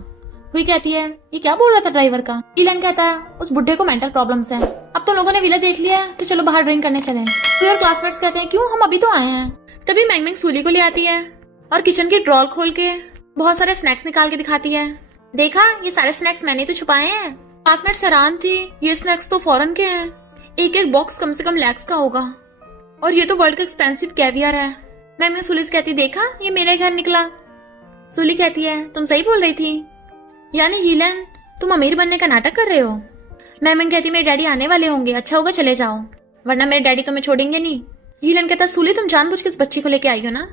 हुई कहती है ये क्या बोल रहा था ड्राइवर का। ईलन कहता है उस बुढ़े को मेंटल प्रॉब्लम्स है। अब तो लोगों ने विला देख लिया है तो चलो बाहर ड्रिंक करने चले। हुई और क्लासमेट्स कहते हैं क्यों, हम अभी तो आए हैं। तभी मैंग सूली को ले आती है और किचन की ड्रॉर खोल के बहुत सारे स्नैक्स निकाल के दिखाती है। देखा, ये सारे स्नैक्स मैंने तो छुपाए हैं। क्लासमेट्स हैरान थी, ये स्नैक्स तो फॉरेन के हैं, एक एक बॉक्स कम से कम लैक्स का होगा और ये तो वर्ल्ड का एक्सपेंसिव कैवियर है। मैंग सूली से कहती देखा, ये मेरे घर निकला। सूली कहती है तुम सही बोल रही थी, यानी यीलन तुम अमीर बनने का नाटक कर रहे हो। मैमन कहती मेरे डैडी आने वाले होंगे, अच्छा होगा चले जाओ वरना मेरे डैडी तुम्हें छोड़ेंगे नहीं। यीलन कहता सूली तुम जानबूझ के इस बच्ची को लेके आई हो ना,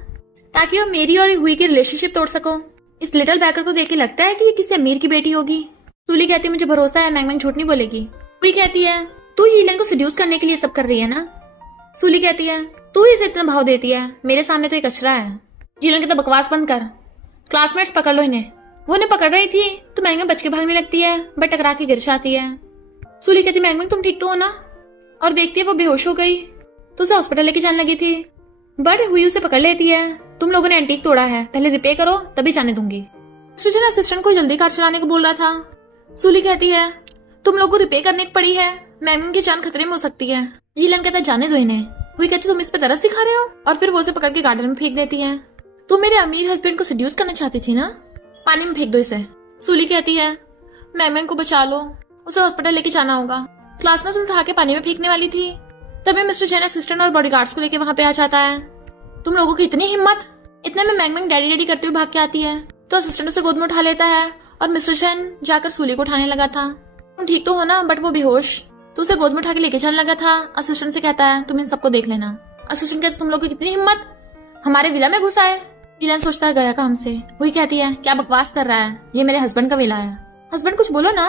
ताकि वो मेरी और हुई की रिलेशनशिप तोड़ सको। इस लिटिल बैकर को देख के लगता है कि ये किसी अमीर की बेटी होगी। सूली कहती मुझे भरोसा है मैंग झूठ नहीं बोलेगी। हुई कहती है तू यीलन को सेड्यूस करने के लिए सब कर रही है ना। सूली कहती है तू इसे इतना भाव देती है, मेरे सामने तो एक कचरा है। यीलन कहता बकवास बंद कर, क्लासमेट्स पकड़ लो इन्हें। वो उन्हें पकड़ रही थी तो मैंग बच के भागने लगती है बट टकरा के गिर जाती है। सूली कहती मैंग तुम ठीक तो हो ना, और देखती है वो बेहोश हो गई तो उसे हॉस्पिटल लेके जाने लगी थी बट हुई उसे पकड़ लेती है। तुम लोगों ने एंटीक तोड़ा है, पहले रिपेयर करो तभी जाने दूंगी। सृजन असिस्टेंट को जल्दी कार चलाने को बोल रहा था। सूली कहती है तुम लोगों को रिपेयर करने की पड़ी है, मैंग की जान खतरे में हो सकती है। यीलन कहता जाने दो इन्हें। हुई कहती तुम इस पे तरस दिखा रहे हो, और फिर वो उसे पकड़ के गार्डन में फेंक देती है। तुम मेरे अमीर हस्बैंड को सेड्यूस करना चाहती थी ना, पानी में फेंक दो इसे। सूली कहती है मैंग को बचा लो, उसे हॉस्पिटल लेके जाना होगा। क्लास में उठा के पानी में फेंकने वाली थी तभी मिस्टर जैन असिस्टेंट और बॉडीगार्ड्स को लेके वहां पे आ जाता है। तुम लोगों की इतनी हिम्मत। इतने में मैंग डैडी डैडी करते हुए भाग के आती है तो असिस्टेंट उसे गोद में उठा लेता है और मिस्टर जैन जाकर सूली को उठाने लगा था। तुम ठीक तो हो ना, बट वो बेहोश तो उसे गोद में उठा के लेके जाने लगा था। असिस्टेंट से कहता है तुम इन सबको देख लेना। असिस्टेंट कहता तुम लोगों की कितनी हिम्मत, हमारे विला में घुसा है। ईलन सोचता है गया काम से। वही कहती है क्या बकवास कर रहा है, ये मेरे हस्बैंड का विला है। हस्बैंड कुछ बोलो ना।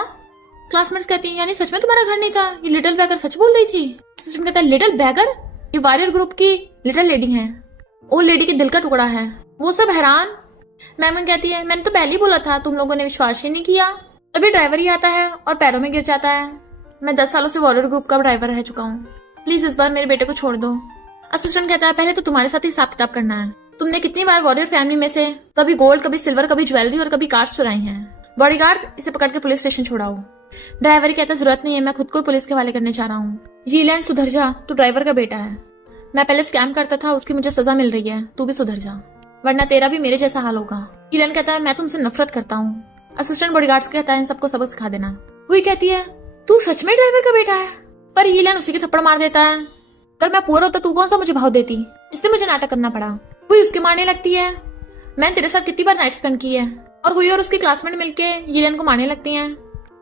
क्लासमेट्स कहती है यानी सच में तुम्हारा घर नहीं था, ये लिटिल बैगर सच बोल रही थी। असिस्टेंट कहता है लिटिल बैगर, ये वॉरियर ग्रुप की लिटिल लेडी है, ओल्ड लेडी के दिल का टुकड़ा है। वो सब हैरान। मैम कहती है मैंने तो पहले ही बोला था, तुम लोगों ने विश्वास ही नहीं किया। तभी ड्राइवर ही आता है और पैरों में गिर जाता है। मैं 10 सालों से वॉरियर ग्रुप का ड्राइवर रह चुका हूँ, प्लीज इस बार मेरे बेटे को छोड़ दो। असिस्टेंट कहता है पहले तो तुम्हारे साथ हिसाब किताब करना है। तुमने कितनी बार वॉरियर फैमिली में से कभी गोल्ड, कभी सिल्वर, कभी ज्वेलरी और कभी कार्ड्स चुराई हैं। बॉडीगार्ड इसे पकड़ के पुलिस स्टेशन छोड़ाओ। ड्राइवर कहता जरूरत नहीं है, मैं खुद को पुलिस के हवाले करने जा रहा हूँ। यीलन सुधर जा, तू ड्राइवर का बेटा है। मैं पहले स्कैम करता था, उसकी मुझे सजा मिल रही है, तू भी सुधर जा वरना तेरा भी मेरे जैसा हाल होगा। यीलन कहता है मैं तुमसे नफरत करता हूँ। असिस्टेंट बॉडीगार्ड्स को कहता है इन सबको सबक सिखा देना। हुई कहती है तू सच में ड्राइवर का बेटा है, पर यीलन उसी के थप्पड़ मार देता है। अगर मैं पूरा होता तू कौन सा मुझे भाव देती, इसलिए मुझे नाटक करना पड़ा। हुई उसके मारने लगती है मैंने तेरे साथ कितनी बार नाइट स्पेंड की है। और हुई और उसकी क्लासमेट मिलके यीलन को मारने लगती हैं।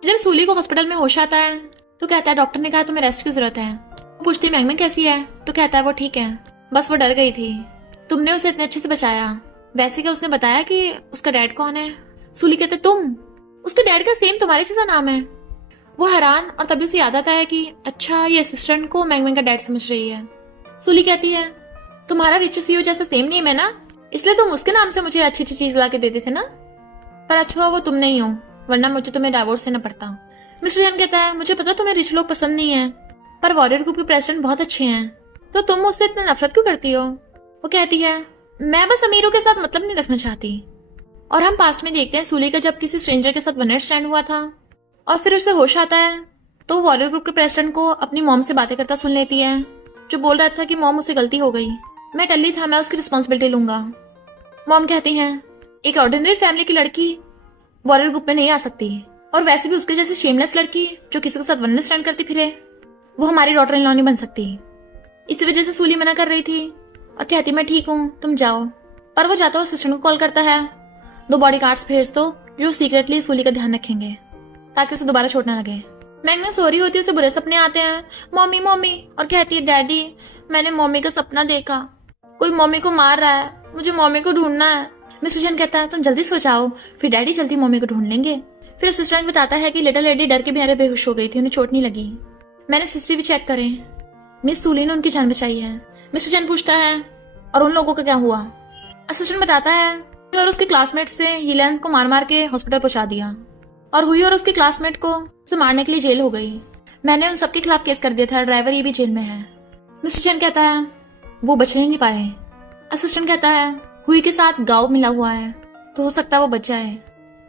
इधर सूली को हॉस्पिटल में होश आता है तो कहता है डॉक्टर ने कहा तुम्हें रेस्ट की जरूरत है। वो पूछती है मैंग कैसी है तो कहता है वो ठीक है, बस वो डर गई थी, तुमने उसे इतने अच्छे से बचाया। वैसे क्या उसने बताया कि उसका डैड कौन है। सूली कहते तुम, उसके डैड का सेम तुम्हारे जैसा नाम है। वो हैरान और तभी उसे याद आता है कि अच्छा ये असिस्टेंट को मैंग का डैड समझ रही है। सूली कहती है तुम्हारा रिच सीईओ जैसा सेम नेम है ना, इसलिए तुम उसके नाम से मुझे अच्छी अच्छी चीज ला के देते थे ना, पर अच्छा वो तुम नहीं हो वरना मुझे तुम्हें डाइवोर्स देना पड़ता। मिस्टर जैन कहता है मुझे पता तुम्हें रिच लोग पसंद नहीं है, पर वॉरियर ग्रुप के प्रेसिडेंट बहुत अच्छे हैं, तो तुम मुझसे इतना नफरत क्यों करती हो। वो कहती है मैं बस अमीरों के साथ मतलब नहीं रखना चाहती। और हम पास्ट में देखते हैं सूली का जब किसी स्ट्रेंजर के साथ वन नाइट स्टैंड हुआ था और फिर उसे होश आता है तो वॉरियर ग्रुप के प्रेसिडेंट को अपनी मॉम से बातें करता सुन लेती है, जो बोल रहा था कि मॉम उससे गलती हो गई, मैं टल्ली था, मैं उसकी रिस्पॉन्सिबिलिटी लूंगा। मॉम कहती है एक ऑर्डिनरी फैमिली की लड़की वॉरियर ग्रुप में नहीं आ सकती, और वैसे भी उसके जैसी शेमलेस लड़की जो किसी के साथ वन नाइट स्टैंड करती फिरे वो हमारी डॉटर इन लॉ नहीं बन सकती। इसी वजह से सूली मना कर रही थी और कहती मैं ठीक हूँ तुम जाओ, पर वो जाता हुआ असिस्टेंट को कॉल करता है 2 बॉडीगार्ड्स भेज दो जो सीक्रेटली सूली का ध्यान रखेंगे ताकि उसे दोबारा चोट ना लगे। मैंग सो रही होती है, उसे बुरे सपने आते हैं, मम्मी मम्मी, और कहती है डैडी मैंने मम्मी का सपना देखा, कोई मम्मी को मार रहा है, मुझे मम्मी को ढूंढना है। मिस्टर जैन कहता है तुम जल्दी सो जाओ, फिर डैडी जल्दी मम्मी को ढूंढ लेंगे। फिर असिस्टेंट बताता है कि लिटिल लेडी डर के बेहारे बेहोश हो गई थी, उन्हें चोट नहीं लगी। मैंने सीसीटीवी चेक करे, मिस सूली ने उनकी जान बचाई है। मिस्टर जैन पूछता है और उन लोगों का क्या हुआ। असिस्टेंट बताता है कि और उसके क्लासमेट से यीलन को मार मार के हॉस्पिटल पहुंचा दिया और हुई और उसके क्लासमेट को उसे मारने के लिए जेल हो गई। मैंने उन सबके खिलाफ केस कर दिया था, ड्राइवर ये भी जेल में है। मिस्टर जैन कहता है वो बचने नहीं पाए, असिस्टेंट कहता है हुई के साथ गाओ मिला हुआ है, तो हो सकता है वो बच्चा है।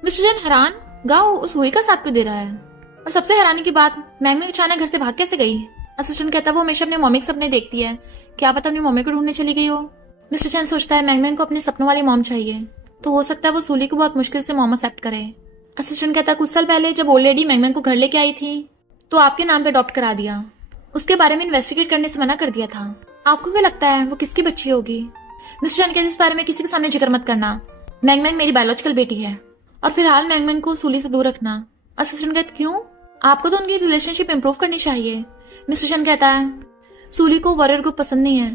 मिस्टर जैन हैरान, गाओ उस हुई का साथ क्यों दे रहा है? और सबसे हैरानी की बात, मैंगमैंग अचानक घर से भाग कैसे गई? असिस्टेंट कहता है वो हमेशा अपने मम्मी के सपने देखती है, क्या पता अपनी मम्मी को ढूंढने चली गई हो। मिस्टर चैन सोचता है मैंगमैंग को अपने सपनों वाली मॉम चाहिए, तो हो सकता है वो सूली को बहुत मुश्किल से मॉम एक्सेप्ट करे। असिस्टेंट कहता है कुछ साल पहले जब ओल्ड लेडी मैंगमैंग को घर लेके आई थी तो आपके नाम पे अडॉप्ट करा दिया, उसके बारे में इन्वेस्टिगेट करने से मना कर दिया था। आपको क्या लगता है वो किसकी बच्ची होगी? मिस्टर चैन कहते इस बारे में किसी के सामने जिक्र मत करना, मैंगमैंग मेरी बायोलॉजिकल बेटी है और फिलहाल मैंगमैंग को सूली से दूर रखना। असिस्टेंट कहते क्यों? आपको तो उनकी रिलेशनशिप इंप्रूव करनी चाहिए। मिस्टर चैन कहता है सूली को वॉरियर ग्रुप पसंद नहीं है,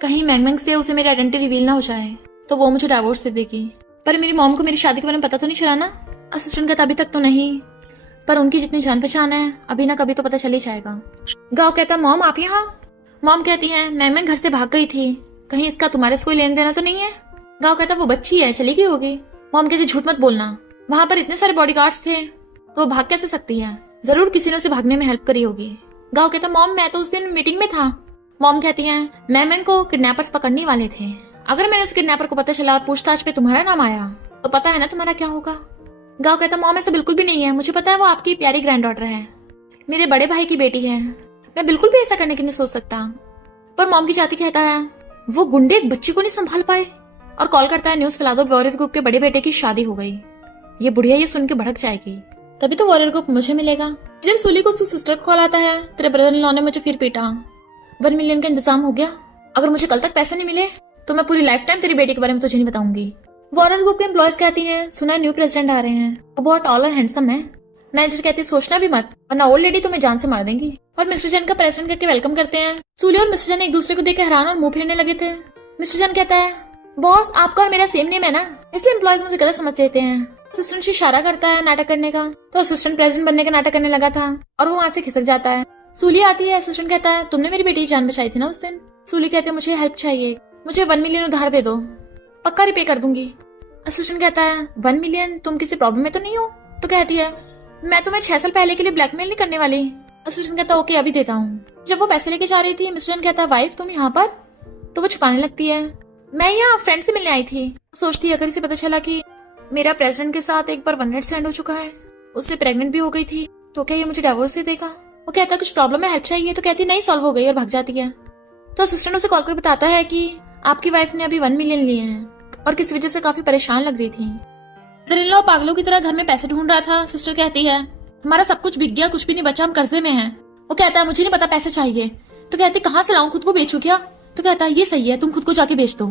कहीं मैंगमैंग से उसे मेरी आइडेंटिटी रिवील ना हो जाए तो वो मुझे डिवोर्स दे देगी। पर मेरी मॉम को मेरी शादी के बारे में पता तो नहीं चला ना? असिस्टेंट कहता अभी तक तो नहीं, पर उनकी जितनी जान पहचान है अभी ना कभी तो पता चल ही जाएगा। गाँव कहता मॉम आप यहाँ? मॉम कहती है मैंगमैंग घर से भाग गई थी, कहीं इसका तुम्हारे से कोई लेन देना तो नहीं है? गाँव कहता वो बच्ची है, चली गई होगी। मॉम कहती झूठ मत बोलना, वहां पर इतने सारे बॉडीगार्ड्स थे तो वो भाग कैसे सकती है? जरूर किसी ने उसे भागने में हेल्प करी होगी। गाँव कहता मॉम मैं तो उस दिन मीटिंग में था। मॉम कहती है मैंगमैंग को किडनैपर्स पकड़ने वाले थे, अगर मैंने उस किडनैपर को पता चला और पूछताछ पे तुम्हारा नाम आया तो पता है ना तुम्हारा क्या होगा। गाँव कहता मॉम ऐसा बिल्कुल भी नहीं है, मुझे पता है वो आपकी प्यारी ग्रैंड डॉटर है, मेरे बड़े भाई की बेटी है, मैं बिल्कुल भी ऐसा करने की नहीं सोच सकता। पर मॉम की जाति कहता है वो गुंडे एक बच्ची को नहीं संभाल पाए और कॉल करता है न्यूज फैला दो वॉरियर ग्रुप के बड़े बेटे की शादी हो गई। ये बुढ़िया ये सुन के भड़क जाएगी, तभी तो वॉरियर ग्रुप मुझे मिलेगा। इधर सूली को उसकी सिस्टर को कॉल आता है तेरे ब्रदर इन लॉ ने मुझे फिर पीटा, 1 मिलियन का इंतजाम हो गया, अगर मुझे कल तक पैसे नहीं मिले तो मैं पूरी लाइफ टाइम तेरी बेटी के बारे में तुझे नहीं बताऊंगी। वॉरियर ग्रुप के एम्प्लॉयज कहती हैं सुना न्यू प्रेसिडेंट आ रहे हैं, वो बहुत टॉल और हैंडसम है। मैनेजर कहती है सोचना भी मत वरना ओल्ड लेडी तुम्हें जान से मार देंगी। और मिस्टर जैन का प्रेसिडेंट करके वेलकम करते हैं। सूली और मिस्टर जैन एक दूसरे को देख हैरान और मुंह फेरने लगे थे। मिस्टर जैन कहता है बॉस आपका और मेरा सेम नेम है ना, इसलिए एम्प्लॉयज मुझे गलत समझ लेते हैं। असिस्टेंट से इशारा करता है नाटक करने का, तो असिस्टेंट प्रेसिडेंट बनने का नाटक करने लगा था और वो वहाँ से खिसक जाता है। सूली आती है, असिस्टेंट कहता है तुमने मेरी बेटी की जान बचाई थी ना उस दिन। सूली कहते हैं मुझे हेल्प चाहिए, मुझे 1 मिलियन उधार दे दो, पक्का रिपे कर दूंगी। असिस्टेंट कहता है 1 मिलियन, तुम किसी प्रॉब्लम में तो नहीं हो? तो कहती है मैं तुम्हें 6 साल पहले के लिए ब्लैकमेल नहीं करने वाली। असिस्टेंट कहता है ओके अभी देता हूँ। जब वो पैसे लेके जा रही थी मिस्टर जैन कहता है वाइफ तुम यहाँ पर? तो वो छुपाने लगती है मैं यहाँ फ्रेंड से मिलने आई थी। सोचती है अगर इसे पता चला कि मेरा प्रेसिडेंट के साथ एक बार 1 नाइट स्टैंड हो चुका है, उससे प्रेग्नेंट भी हो गई थी, तो क्या ये मुझे डिवोर्स दे देगा? वो कहता है कुछ प्रॉब्लम है हेल्प चाहिए, तो कहती नहीं सॉल्व हो गई और भाग जाती है। तो असिस्टेंट उसे कॉल कर बताता है कि आपकी वाइफ ने अभी 1 मिलियन लिए हैं और किस वजह से काफी परेशान लग रही थी। इन-लॉ पागलों की तरह घर में पैसे ढूंढ रहा था। सिस्टर कहती है हमारा सब कुछ बिक गया, कुछ भी नहीं बचा, हम कर्जे में हैं। वो कहता है मुझे नहीं पता पैसे चाहिए। तो कहती कहाँ से लाऊं, खुद को बेचूं क्या? तो कहता है ये सही है तुम खुद को जाके बेच दो।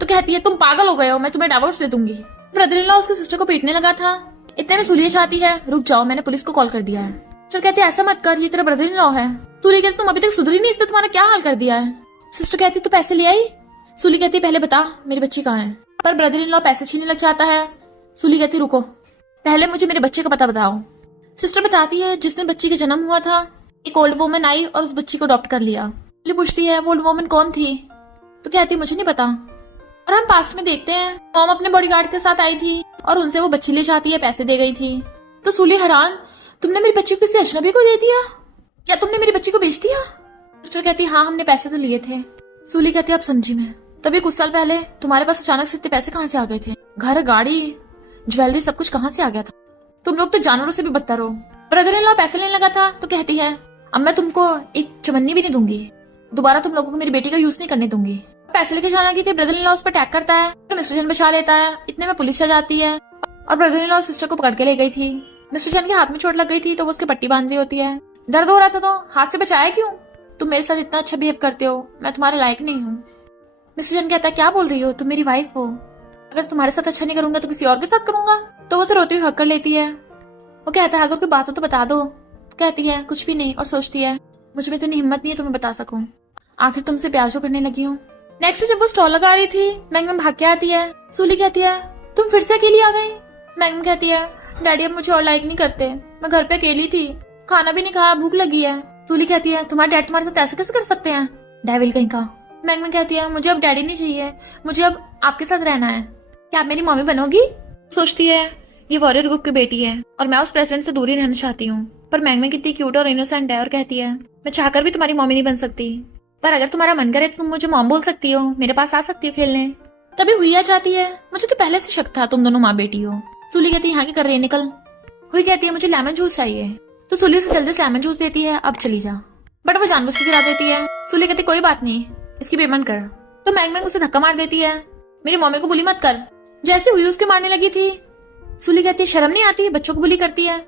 तो कहती है तुम पागल हो गए हो, मैं तुम्हें डिवोर्स दे दूंगी। ब्रदर इन लॉ उसकी सिस्टर को पीटने लगा था, इतने में सूली चाहती है रुक जाओ मैंने पुलिस को कॉल कर दिया है। सिस्टर कहती है ऐसा मत कर, ये तेरा ब्रदर इन लॉ है। सूली कहती तुम अभी तक सुधरी नहीं, इसने तुम्हारा क्या हाल कर दिया है। सिस्टर कहती तू पैसे ले आई? सूली कहती पहले बता मेरी बच्ची कहाँ है। पर ब्रदर इन लॉ पैसे छीनने लग जाता है। सूली कहती रुको पहले मुझे मेरे बच्चे का पता बताओ। सिस्टर बताती है जिस दिन बच्ची का जन्म हुआ था एक ओल्ड वुमन आई और उस बच्ची को अडॉप्ट कर लिया। सूली पूछती है वो ओल्ड वुमन कौन थी? तो कहती मुझे नहीं पता। और हम पास्ट में देखते हैं मॉम अपने बॉडीगार्ड के साथ आई थी और उनसे वो बच्ची ले जाती है, पैसे दे गई थी। तो सूली हैरान तुमने मेरी बच्ची को किसी अजनबी को दे दिया, क्या तुमने मेरी बच्ची को बेच दिया? सिस्टर कहती हाँ हमने पैसे तो लिए थे। सूली कहती अब समझी मैं, तभी कुछ साल पहले तुम्हारे पास अचानक से इतने पैसे कहाँ से आ गए थे? घर गाड़ी ज्वेलरी सब कुछ कहाँ से आ गया था? तुम लोग तो जानवरों से भी बदतर हो। ब्रदर इन लॉ पैसे लेने लगा था तो कहती है अब मैं तुमको एक चवन्नी भी नहीं दूंगी, दोबारा तुम लोगों को मेरी बेटी का यूज नहीं करने दूंगी। पैसे लेके जाना की थी, ब्रदर इन लॉ उस पर अटैक करता है तो मिस्टर जैन बचा लेता है। इतने में पुलिस आ जाती है और ब्रदर इन लॉ सिस्टर को पकड़ के ले गई थी। मिस्टर जैन के हाथ में चोट लग गई थी तो वो उसकी पट्टी बांध रही होती है। दर्द हो रहा था तो हाथ से बचाया क्यों? तुम मेरे साथ इतना अच्छा बिहेव करते हो, मैं तुम्हारे लायक नहीं हूँ। मिस्टर जैन कहता है क्या बोल रही हो, तुम मेरी वाइफ हो, अगर तुम्हारे साथ अच्छा नहीं करूंगा तो किसी और के साथ करूंगा। तो वो उसे रोती हुई हक कर लेती है। वो कहता है अगर कोई बात हो तो बता दो। तो कहती है कुछ भी नहीं और सोचती है मुझ में इतनी हिम्मत नहीं है तुम्हें बता सकूं, आखिर तुमसे प्यार जो करने लगी हूँ। नेक्स्ट जब वो स्टॉल लगा रही थी मैंगम भाग के आती है। सूली कहती है तुम फिर से अकेली आ गई। मैंगम कहती है डैडी अब मुझे और लाइक नहीं करते, मैं घर पे अकेली थी, खाना भी नहीं खाया, भूख लगी है। सूली कहती है तुम्हारे डैड तुम्हारे साथ ऐसे कैसे कर सकते हैं, डेविल कहीं का। मैंगम कहती है मुझे अब डैडी नहीं चाहिए, मुझे अब आपके साथ रहना है, क्या आप मेरी मम्मी बनोगी? सोचती है ये वॉरियर ग्रुप की बेटी है और मैं उस प्रेसिडेंट से दूर ही रहना चाहती हूँ। पर मैंगम कितनी क्यूट और इनोसेंट है और कहती है मैं चाहकर भी तुम्हारी मम्मी नहीं बन सकती। पर अगर तुम्हारा मन करे तो तुम मुझे मॉम बोल सकती हो, मेरे पास आ सकती हो खेलने। तभी हुई आ जाती है, मुझे तो पहले से शक था तुम दोनों माँ बेटी हो। सूली कहती है यहाँ की कर रही है, निकल। हुई कहती है मुझे लेमन जूस चाहिए, तो सूली उसे जल्दी से लेमन जूस देती है, अब चली जा। बट वो जानबूझ के गिरा देती है। सूली कहती कोई बात नहीं, इसकी पेमेंट कर। तो मैंग मैंग उसे धक्का मार देती है, मेरी मम्मी को बुली मत कर। जैसे हुई उसके मारने लगी थी। सूली कहती है शर्म नहीं आती, बच्चों को बुली करती है,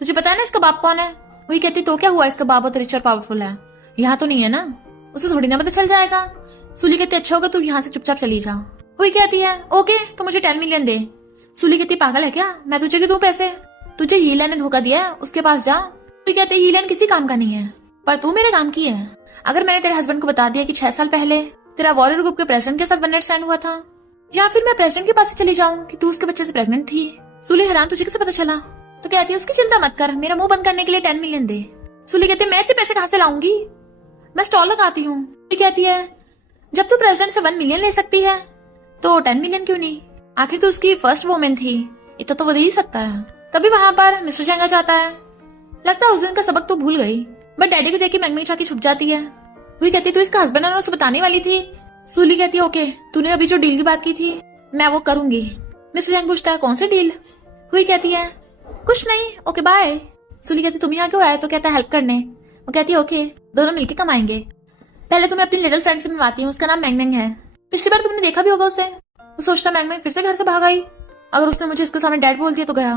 तुझे पता है ना इसका बाप कौन है। हुई कहती तो क्या हुआ, इसका बाप बहुत रिच और पावरफुल है, यहाँ तो नहीं है ना, उसे थोड़ी ना पता चल जाएगा। सूली कहती अच्छा होगा तू यहाँ से चुपचाप चली जा। हुई कहती है ओके तो मुझे 10 मिलियन दे। सूली कहती पागल है क्या, मैं तुझे क्यों दूं पैसे, तुझे हीलन ने धोखा दिया है, उसके पास जा। हुई कहती है हीलन किसी काम का नहीं है, पर तू मेरे काम की है। अगर मैंने तेरे हस्बैंड को बता दिया कि 6 साल पहले तेरा वॉरियर ग्रुप के प्रेसिडेंट के साथ वन नाइट स्टैंड हुआ था, या फिर मैं प्रेसिडेंट के पास से चली जाऊं कि तू उसके बच्चे से प्रेग्नेंट थी। सूली हैरान तुझे कैसे पता चला। तो कहती है उसकी चिंता मत कर, मेरा मुंह बंद करने के लिए 10 मिलियन दे। सूली कहती है मैं इतने पैसे कहाँ से लाऊंगी, मैं स्टॉल लगाती हूँ। कहती है जब तू प्रेसिडेंट से 1 मिलियन ले सकती है तो 10 मिलियन क्यों नहीं, आखिर तो उसकी फर्स्ट वुमेन थी, इतना तो वो दे ही सकता है। तभी वहां पर मिस्टर चैंग आ जाता है, लगता है उस दिन का सबक तो भूल गई। बट डैडी को देख के मैंग जाके छुप जाती है। हुई कहती तू इसका हस्बैंड है ना, उसे बताने वाली थी। सूली कहती है ओके तूने अभी जो डील की बात की थी मैं वो करूंगी। मिस्टर चैंग पूछता है कौन सी डील। हुई कहती है कुछ नहीं, ओके बाय। सूली कहती तुम यहाँ क्यों आए, तो कहता है हेल्प करने। वो कहती है ओके दोनों मिलके कमाएंगे, पहले तुम्हें अपनी लिटिल फ्रेंड से मिलवाती हूँ, उसका नाम मैंग मैंग है, पिछली बार तुमने देखा भी होगा उसे। वो सोचता मैंग मैंग फिर से घर से भाग आई, अगर उसने मुझे इसके सामने डैड बोल दिया तो गया।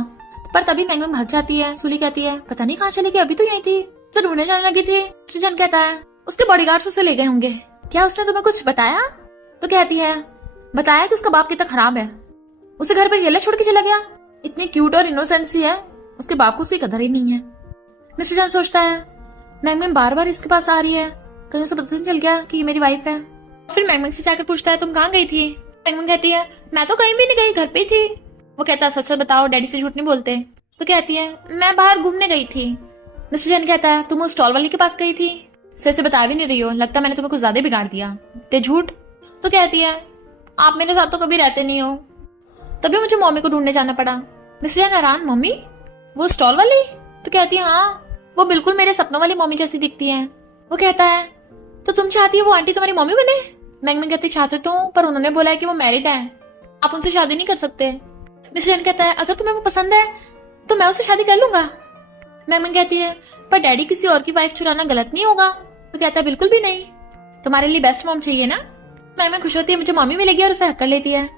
पर तभी मैंग मैंग भाग जाती है। सूली कहती है पता नहीं कहाँ चली गई, अभी तो यही थी, उसे ढूंढने जाने लगी थी। सृजन कहता है उसके बॉडीगार्ड्स उसे ले गए होंगे, क्या उसने तुम्हें कुछ बताया। तो कहती है बताया कि उसका बाप कितना खराब है, उसे घर पे अकेला छोड़ के चला गया, इतनी क्यूट और इनोसेंट सी है, उसके बाप को उसकी कदर ही नहीं है। मिस्टर जैन सोचता है मैंग मैंग बार बार इसके पास आ रही है, कहीं उसे पता नहीं चल गया कि ये मेरी वाइफ है। फिर मैंग मैंग से जाकर पूछता है तुम कहाँ गई थी। मैंग मैंग कहती है मैं तो कहीं भी नहीं गई, घर पे ही थी। वो कहता है सच सच बताओ, डैडी से झूठ नहीं बोलते। तो कहती है मैं बाहर घूमने गई थी। मिस्टर जैन कहता है तुम उस स्टॉल वाली के पास गई थी, सच से बता भी नहीं रही हो, लगता मैंने तुम्हें कुछ ज्यादा बिगाड़ दिया, ते झूठ। तो कहती है आप मेरे साथ तो कभी रहते नहीं हो, तभी मुझे मम्मी को ढूंढने जाना पड़ा। मिस्टर जैन हैरान मम्मी वो स्टॉल वाली। तो कहती है हाँ वो बिल्कुल मेरे सपनों वाली मम्मी जैसी दिखती है। वो कहता है तो तुम चाहती है वो आंटी तुम्हारी मम्मी बने। मैंग मैंग कहती चाहते तो, पर उन्होंने बोला है कि वो मैरिड है, आप उनसे शादी नहीं कर सकते। मिस्टर जैन कहता है अगर तुम्हें वो पसंद है तो मैं उससे शादी कर लूंगा। मैंग मैंग कहती है पर डैडी किसी और की वाइफ चुराना गलत नहीं होगा। तो कहता है बिल्कुल भी नहीं, तुम्हारे लिए बेस्ट मॉम चाहिए ना। मैंग मैंग खुश होती है मुझे मम्मी मिलेगी और उसे हक कर लेती है।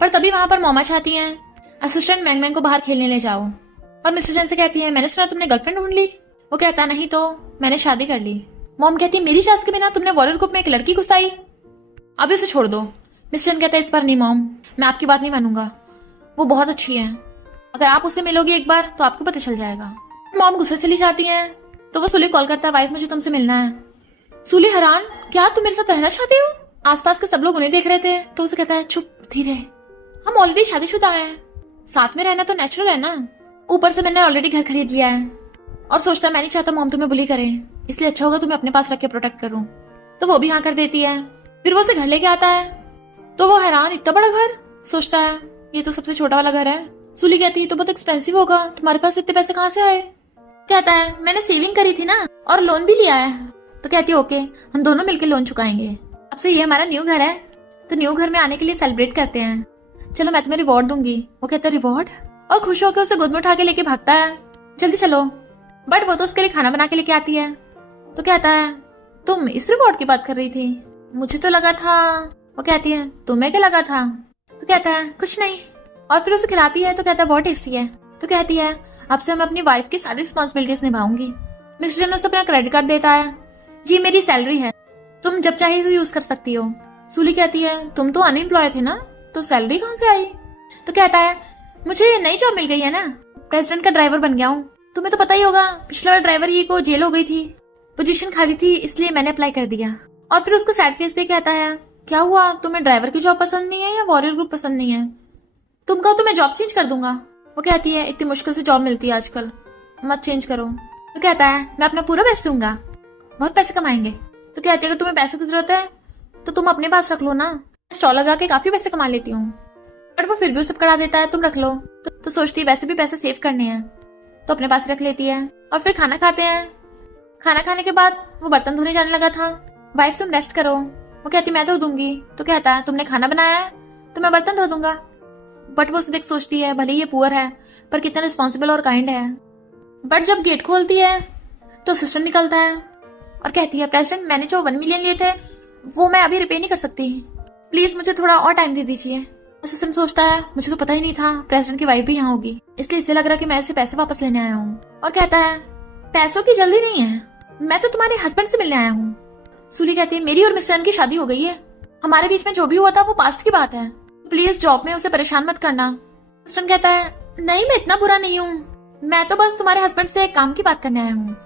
पर तभी वहां पर मोमा चाहती है असिस्टेंट मैंग मैंग को बाहर खेलने ले जाओ, और मिस्टर जैन से कहती है मैंने सुना तुमने गर्लफ्रेंड ढूंढ ली। वो कहता नहीं तो मैंने शादी कर ली। मॉम कहती है मेरी शादी के बिना तुमने वॉरियर ग्रुप में एक लड़की घुसाई, अब इसे छोड़ दो। मिस्टर जैन कहता है इस बार नहीं मॉम, मैं आपकी बात नहीं मानूंगा, वो बहुत अच्छी है, अगर आप उससे मिलोगे एक बार तो आपको पता चल जाएगा। मॉम गुस्से चली जाती है तो वो सूली कॉल करता है वाइफ मुझे तुमसे मिलना है। सूली हैरान क्या तुम मेरे साथ रहना चाहते हो। आसपास के सब लोग उन्हें देख रहे थे तो उसे कहता है चुप धीरे, हम ऑलरेडी शादीशुदा हैं, साथ में रहना तो नेचुरल है ना, ऊपर से मैंने ऑलरेडी घर खरीद लिया है। और सोचता है मैं नहीं चाहता मॉम तुम्हें बुली करे, इसलिए अच्छा होगा तुम्हें अपने पास रख के प्रोटेक्ट करूं। तो वो भी हाँ कर देती है। फिर वो उसे घर लेके आता है तो वो हैरान इतना बड़ा घर, सोचता है ये तो सबसे छोटा वाला घर है। सूली कहती है तो बहुत एक्सपेंसिव होगा, तुम्हारे पास इतने पैसे कहाँ से आए। कहता है मैंने सेविंग करी थी ना और लोन भी लिया है। तो कहती है ओके हम दोनों मिलकर लोन चुकाएंगे, अब से ये हमारा न्यू घर है, तो न्यू घर में आने के लिए सेलिब्रेट करते हैं, चलो मैं तुम्हें रिवॉर्ड दूंगी। वो कहता है रिवॉर्ड, और खुश होकर उसे गोद में उठा के लेके भागता है जल्दी चलो। बट वो तो उसके लिए खाना बना के लेके आती है। तो कहता है तुम इस रिवॉर्ड की बात कर रही थी, मुझे तो लगा था। वो कहती है तुम्हें क्या लगा था। तो कहता है कुछ नहीं, और फिर उसे खिलाती है तो कहता है बहुत टेस्टी है। तो कहती है अब से मैं अपनी वाइफ की सारी रिस्पॉन्सिबिलिटीज निभाऊंगी। मिस्टर जैन उसे अपना क्रेडिट कार्ड देता है, जी मेरी सैलरी है, तुम जब चाहे तो यूज कर सकती हो। सूली कहती है तुम तो अनएम्प्लॉय थे ना, तो सैलरी कहाँ से आई। तो कहता है मुझे नई जॉब मिल गई है ना, प्रेसिडेंट का ड्राइवर बन गया हूँ, तुम्हें तो पता ही होगा पिछले बार ड्राइवर ये को जेल हो गई थी, पोजीशन खाली थी इसलिए मैंने अप्लाई कर दिया। और फिर उसको सैड फेस दे कहता है क्या हुआ तुम्हें ड्राइवर की जॉब पसंद नहीं है या वॉरियर ग्रुप पसंद नहीं है, तुम कहो तो मैं जॉब चेंज कर दूंगा। वो कहती है इतनी मुश्किल से जॉब मिलती है आजकल, मत चेंज करो। तो कहता है मैं अपना पूरा बेस्ट दूंगा, बहुत पैसे कमाएंगे। तो कहती है अगर तुम्हें पैसे की जरूरत है तो तुम अपने पास रख लो ना, स्टॉल लगा के काफी पैसे कमा लेती हूँ। बट वो फिर भी उसे पकड़ा देता है तुम रख लो। तो सोचती है वैसे भी पैसे सेव करने हैं तो अपने पास रख लेती है। और फिर खाना खाते हैं। खाना खाने के बाद वो बर्तन धोने जाने लगा था वाइफ तुम रेस्ट करो। वो कहती मैं धो दूंगी। तो कहता है तुमने खाना बनाया है तो मैं बर्तन धो दूंगा। बट वो उसे देख सोचती है भले ये पुअर है पर कितना रिस्पॉन्सिबल और काइंड है। बट जब गेट खोलती है तो सिस्टर निकलता है और कहती है प्रेसिडेंट मैंने जो 1 मिलियन लिए थे वो मैं अभी रिपे नहीं कर सकती, प्लीज मुझे थोड़ा और टाइम दे दीजिए। असिस्टेंट सोचता है मुझे तो पता ही नहीं था प्रेसिडेंट की वाइफ भी यहाँ होगी, इसलिए इसे लग रहा है कि मैं इसे पैसे वापस लेने आया हूँ। और कहता है पैसों की जल्दी नहीं है, मैं तो तुम्हारे हस्बैंड से मिलने आया हूँ। सूली कहती है मेरी और मिस्टर की शादी हो गई है, हमारे बीच में जो भी हुआ था वो पास्ट की बात है, प्लीज जॉब में उसे परेशान मत करना। असिस्टेंट कहता है नहीं मैं इतना बुरा नहीं हूँ, मैं तो बस तुम्हारे हस्बैंड से काम की बात करने आया हूँ।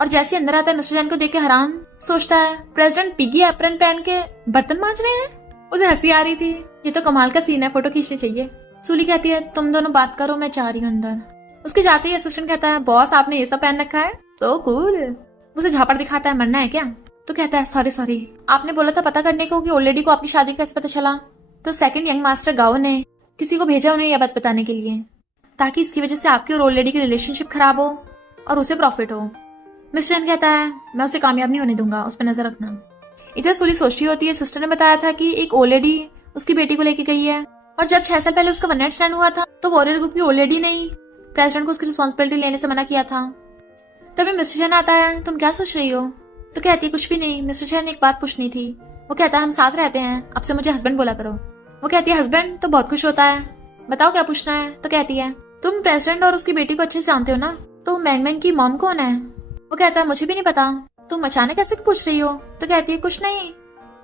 और जैसे अंदर आता है मिस्टर जैन को देख के हैरान सोचता है प्रेसिडेंट पिगी एप्रन पहन के बर्तन मांज रहे हैं। उसे हंसी आ रही थी, ये तो कमाल का सीन है, फोटो खींचनी चाहिए। सूली कहती है तुम दोनों बात करो मैं जा रही हूँ अंदर। उसके जाते ही असिस्टेंट कहता है बॉस आपने ये सब पहन रखा है, सो कूल। उसे झापड़ दिखाता है मरना है क्या? तो कहता है सॉरी आपने बोला था पता करने को कि ओल्ड लेडी को आपकी शादी कैसे पता चला। तो सेकंड यंग मास्टर गाओ ने किसी को भेजा उन्हें यह बात बताने के लिए ताकि इसकी वजह से आपकी और ओल्ड लेडी की रिलेशनशिप खराब हो और उसे प्रॉफिट हो। मिस्टर जैन कहता है मैं उसे कामयाब नहीं होने दूंगा, उस पर नजर रखना। इधर सूली सोच रही होती है सिस्टर ने बताया था कि एक ओल्ड लेडी उसकी बेटी को लेके गई है और जब 6 साल पहले उसका 1 नाइट स्टैंड हुआ था तो वॉरियर ग्रुप की ओल्ड लेडी ने प्रेसिडेंट को उसकी रिस्पॉन्सिबिलिटी लेने से मना किया था। तभी मिस्टर जैन आता है तुम क्या सोच रही हो? तो कहती है कुछ भी नहीं, मिस्टर जैन ने एक बात पूछनी थी। वो कहता है हम साथ रहते हैं, अब से मुझे हस्बैंड बोला करो। वो कहती है हस्बैंड तो बहुत खुश होता है, बताओ क्या पूछना है। तो कहती है तुम प्रेसिडेंट और उसकी बेटी को अच्छे से जानते हो ना, तो मैंग की मॉम कौन है? वो कहता है मुझे भी नहीं पता, तुम अचानक कैसे पूछ रही हो? तो कहती है कुछ नहीं,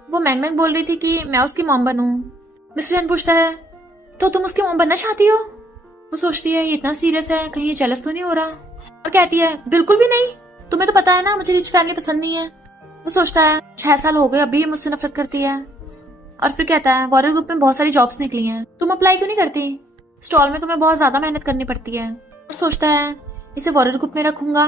वो मैंग बोल रही थी कि मैं उसकी मॉम बनूं। मिस्टर जैन पूछता है तो तुम उसकी मॉम बनना चाहती हो? वो सोचती है ये इतना सीरियस है, कहीं ये जेलस तो नहीं हो रहा। और कहती है बिल्कुल भी नहीं, तुम्हें तो पता है ना मुझे रिच फैमिली पसंद नहीं है। वो सोचता है 6 साल हो गए अभी ये मुझसे नफरत करती है। और फिर कहता है वॉरियर ग्रुप में बहुत सारी जॉब्स निकली हैं, तुम अप्लाई क्यों नहीं करती? स्टॉल में तुम्हें बहुत ज्यादा मेहनत करनी पड़ती है। और सोचता है इसे वॉरियर ग्रुप में रखूंगा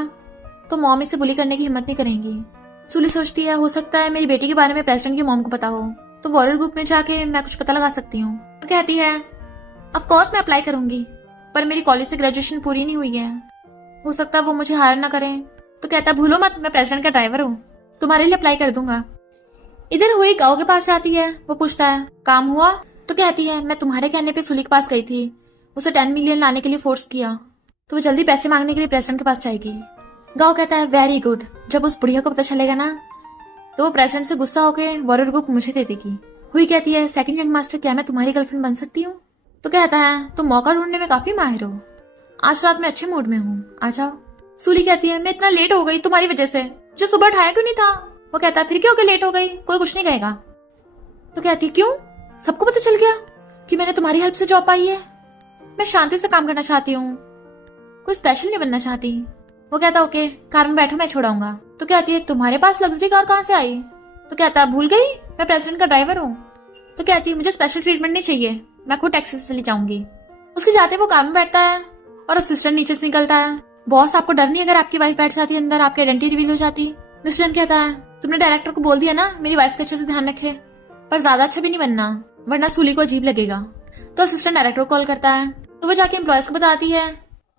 तो मॉम इसे बुली करने की हिम्मत नहीं करेंगी। सूली सोचती है हो सकता है मेरी बेटी के बारे में प्रेसिडेंट की मॉम को पता हो, तो वॉरियर ग्रुप में जाके मैं कुछ पता लगा सकती हूँ। और कहती है ऑफ कोर्स मैं अप्लाई करूंगी, पर मेरी कॉलेज से ग्रेजुएशन पूरी नहीं हुई है, हो सकता है वो मुझे हायर ना करें। तो कहता है भूलो मत मैं प्रेसिडेंट का ड्राइवर हूँ, तुम्हारे लिए अप्लाई कर दूंगा। इधर हुई गाँव के पास जाती है, वो पूछता है काम हुआ? तो कहती है मैं तुम्हारे कहने पे सूली के पास गई थी, उसे 10 मिलियन लाने के लिए फोर्स किया, तो वो जल्दी पैसे मांगने के लिए प्रेसिडेंट के पास जाएगी। गाँव कहता है वेरी गुड, जब उस बुढ़िया को पता चलेगा ना तो वो प्रेसिडेंट से गुस्सा होके वॉरियर ग्रुप मुझे दे देगी। हुई कहती है सेकंड यंग मास्टर क्या मैं तुम्हारी गर्लफ्रेंड बन सकती हूँ? तो कहता है तुम मौका ढूंढने में काफी माहिर हो, आज रात में अच्छे मूड में हूँ, आ जाओ। सूली कहती है मैं इतना लेट हो गई तुम्हारी वजह से, मुझे सुबह उठाया क्यों नहीं था? वो कहता है फिर क्या हो गया लेट हो गई, कोई कुछ नहीं कहेगा। तो कहती है क्यों, सबको पता चल गया कि मैंने तुम्हारी हेल्प से जॉब पाई है? मैं शांति से काम करना चाहती हूँ, कोई स्पेशल नहीं बनना चाहती। वो कहता ओके कार में बैठो मैं छोड़ाऊंगा। तो कहती है तुम्हारे पास लग्जरी कार कहाँ से आई? तो कहता भूल गई मैं प्रेसिडेंट का ड्राइवर हूँ। तो कहती है मुझे स्पेशल ट्रीटमेंट नहीं चाहिए, मैं खुद टैक्सी से चली जाऊंगी। उसके जाते वो कार में बैठता है और असिस्टेंट नीचे से निकलता है। बॉस आपको डर नहीं अगर आपकी वाइफ बैठ जाती है अंदर, आपकी आइडेंटिटी रिवील हो जाती? मिस्टर जैन कहता है तुमने डायरेक्टर को बोल दिया ना मेरी वाइफ का अच्छे से ध्यान रखे, पर ज्यादा अच्छा भी नहीं बनना वरना सूली को अजीब लगेगा। तो असिस्टेंट डायरेक्टर को कॉल करता है, तो वो जाके एम्प्लॉयज को बताती है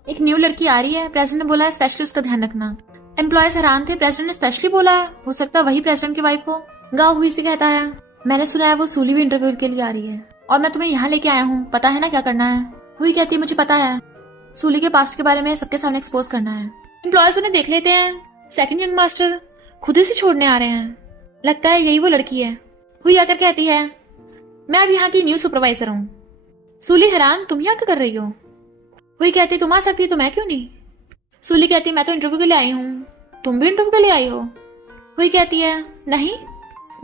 एक न्यू लड़की आ रही है, प्रेसिडेंट ने बोला है स्पेशली उसका ध्यान रखना। एम्प्लॉयज हैरान थे, प्रेसिडेंट ने स्पेशली बोला है, हो सकता है वही प्रेसिडेंट की वाइफ हो। गाँव हुई से कहता है मैंने सुना है वो सूली भी इंटरव्यू के लिए आ रही है और मैं तुम्हें यहाँ लेके आया हूँ, पता है ना क्या करना है? हुई कहती है मुझे पता है, सूली के पास्ट के बारे में सबके सामने एक्सपोज करना है। एम्प्लॉयज उन्हें देख लेते हैं, सेकंड यंग मास्टर खुद ही से छोड़ने आ रहे हैं, लगता है यही वो लड़की है। हुई आकर कहती है मैं अब यहाँ की न्यू सुपरवाइजर हूँ। सूली हैरान तुम यहाँ क्या कर रही हो? हुई कहती तुम आ सकती है तो मैं क्यों नहीं? सूली कहती मैं तो इंटरव्यू के लिए आई हूँ, तुम भी इंटरव्यू के लिए आई हो? हुई कहती है नहीं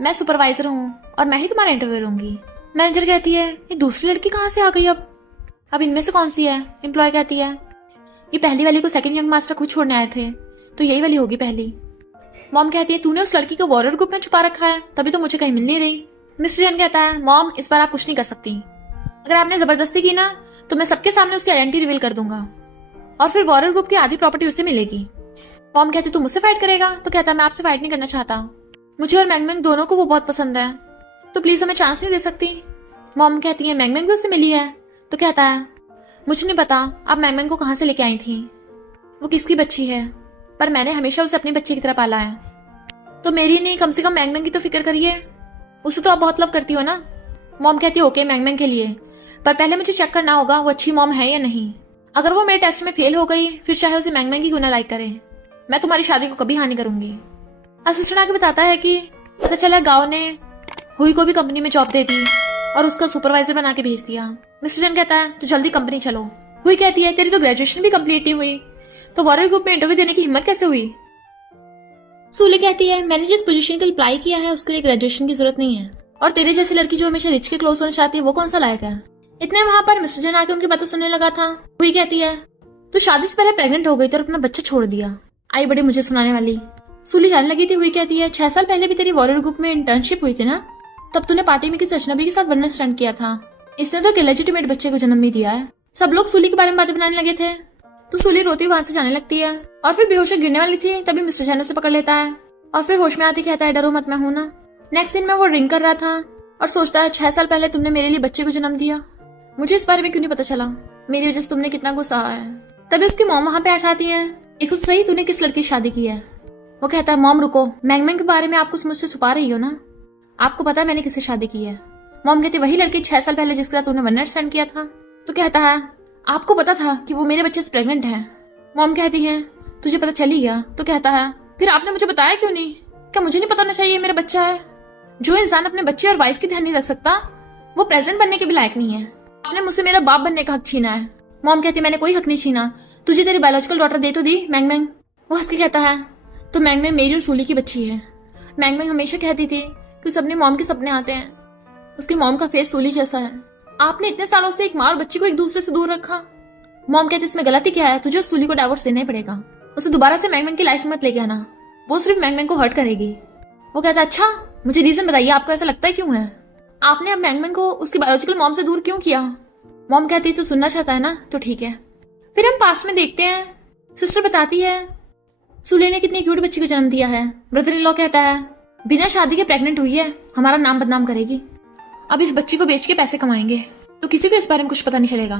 मैं सुपरवाइजर हूँ और मैं ही तुम्हारा इंटरव्यू लूंगी। मैनेजर कहती है ये दूसरी लड़की कहाँ से आ गई, अब इनमें से कौन सी है? एम्प्लॉय कहती है ये पहली वाली को सेकंड यंग मास्टर खुद छोड़ने आए थे, तो यही वाली होगी पहली। मॉम कहती है तूने उस लड़की को वॉरियर ग्रुप में छुपा रखा है, तभी तो मुझे कहीं मिल नहीं रही। मिस्टर जैन कहता है मॉम इस बार आप कुछ नहीं कर सकती, अगर आपने जबरदस्ती की ना तो मैं सबके सामने उसकी आइडेंटिटी रिवील कर दूंगा और फिर वॉरियर ग्रुप की आधी प्रॉपर्टी उसे मिलेगी। मॉम कहती तू मुझसे फाइट करेगा? तो कहता मैं आपसे फाइट नहीं करना चाहता, मुझे और मैंग दोनों को वो बहुत पसंद है, तो प्लीज हमें चांस नहीं दे सकती? मॉम कहती है मैंग भी उससे मिली है। तो कहता है मुझे नहीं पता आप मैंग को कहाँ से लेके आई थी, वो किसकी बच्ची है, पर मैंने हमेशा उसे अपनी बच्ची की तरह पाला है। तो मेरी नहीं, कम से कम मैंग मैंग की तो फिक्र करिए, उसे तो आप बहुत लव करती हो ना। मॉम कहती है ओके मैंग मैंग के लिए, पर पहले मुझे चेक करना होगा वो अच्छी मॉम है या नहीं। अगर वो मेरे टेस्ट में फेल हो गई फिर चाहे उसे मैंग मैंग ही क्यों ना लाइक करे, मैं तुम्हारी शादी को कभी हानि करूंगी। असिस्टेंट आके बताता है कि पता चला गाँव ने हुई को भी कंपनी में जॉब दे दी और उसका सुपरवाइजर बना के भेज दिया। मिस्टर जन कहता है तो जल्दी कंपनी चलो। हुई कहती है तेरी तो ग्रेजुएशन भी कंप्लीट नहीं हुई, तो वॉरियर ग्रुप में इंटरव्यू देने की हिम्मत कैसे हुई। सूली कहती है मैंने जिस पोजीशन के लिए अप्लाई किया है उसके लिए ग्रेजुएशन की जरूरत नहीं है, और तेरे जैसी लड़की जो हमेशा रिच के क्लोज होना चाहती है वो कौन सा लायक है। इतने वहां पर मिस्टर जन आके उनकी बातें सुनने लगा था। हुई कहती है तू शादी से पहले प्रेग्नेंट हो गई तो अपना बच्चा छोड़ दिया, आई बड़ी मुझे सुनाने वाली। सूली जाने लगी थी। हुई कहती है 6 साल पहले भी तेरी वॉरियर ग्रुप में इंटर्नशिप हुई थी ना, तब तूने पार्टी में किसी अजनबी के साथ वन नाइट स्टैंड किया था, इसने तो एक इलेजिटिमेट बच्चे को जन्म भी दिया है। सब लोग सूली के बारे में बातें बनाने लगे थे तो सूली रोती वहां से जाने लगती है, और फिर बेहोश गिरने वाली थी तभी मिस्टर जैन उसे पकड़ लेता है और फिर होश में आती कहता है डरो मत मैं हूं ना। नेक्स्ट सीन में वो ड्रिंक कर रहा था और सोचता है 6 साल पहले तुमने मेरे लिए बच्चे को जन्म दिया, मुझे इस बारे में क्यों नहीं पता चला, मेरी वजह से तुमने कितना कुछ सहा है। तभी उसकी मॉम वहां पे आ जाती है। एक खुद सही तूने किस लड़की से शादी की है। वो कहता है मॉम रुको, मैंग मैंग के बारे में आप कुछ मुझसे छुपा रही हो ना, आपको पता है मैंने किससे शादी की है। मॉम कहती वही लड़की 6 साल पहले जिसके साथ तूने वन नाइट स्टैंड किया था। तो कहता है आपको पता था कि वो मेरे बच्चे से प्रेग्नेंट है। मॉम कहती है तुझे पता चल ही गया। तो कहता है फिर आपने मुझे बताया क्यों नहीं, क्या मुझे नहीं पता होना चाहिए मेरा बच्चा है। जो इंसान अपने बच्चे और वाइफ की ध्यान नहीं रख सकता वो प्रेसिडेंट बनने के भी लायक नहीं है। आपने मुझसे मेरा बाप बनने का हक छीना है। मॉम कहती मैंने कोई हक नहीं छीना, तुझे तेरी बायोलॉजिकल डॉटर दे तो दी मैंग मैंग। वो हंस के कहता है तो मैंग मैंग मेरी और सूली की बच्ची है। मैंग मैंग हमेशा कहती थी कि उसे अपनी मॉम के सपने आते हैं, उसकी मॉम का फेस सूली जैसा है। आपने इतने सालों से एक माँ और बच्ची को एक दूसरे से दूर रखा। मॉम कहती इसमें गलती क्या है, तुझे उस सूली को डाइवोर्स देना ही पड़ेगा, उसे दोबारा से मैंग मैंग की लाइफ में मत लेके आना, वो सिर्फ मैंग मैंग को हर्ट करेगी। वो कहता है अच्छा मुझे रीजन बताइए आपको ऐसा लगता है क्यों है, आपने अब मैंग मैंग को उसकी बायोलॉजिकल मॉम से दूर क्यों किया। मॉम कहती तो सुनना चाहता है ना तो ठीक है। फिर हम पास्ट में देखते हैं। सिस्टर बताती है सूली ने कितनी क्यूट बच्ची को जन्म दिया है। ब्रदर इन लॉ कहता है बिना शादी के प्रेग्नेंट हुई है, हमारा नाम बदनाम करेगी, अब इस बच्ची को बेच के पैसे कमाएंगे, तो किसी को इस बारे में कुछ पता नहीं चलेगा।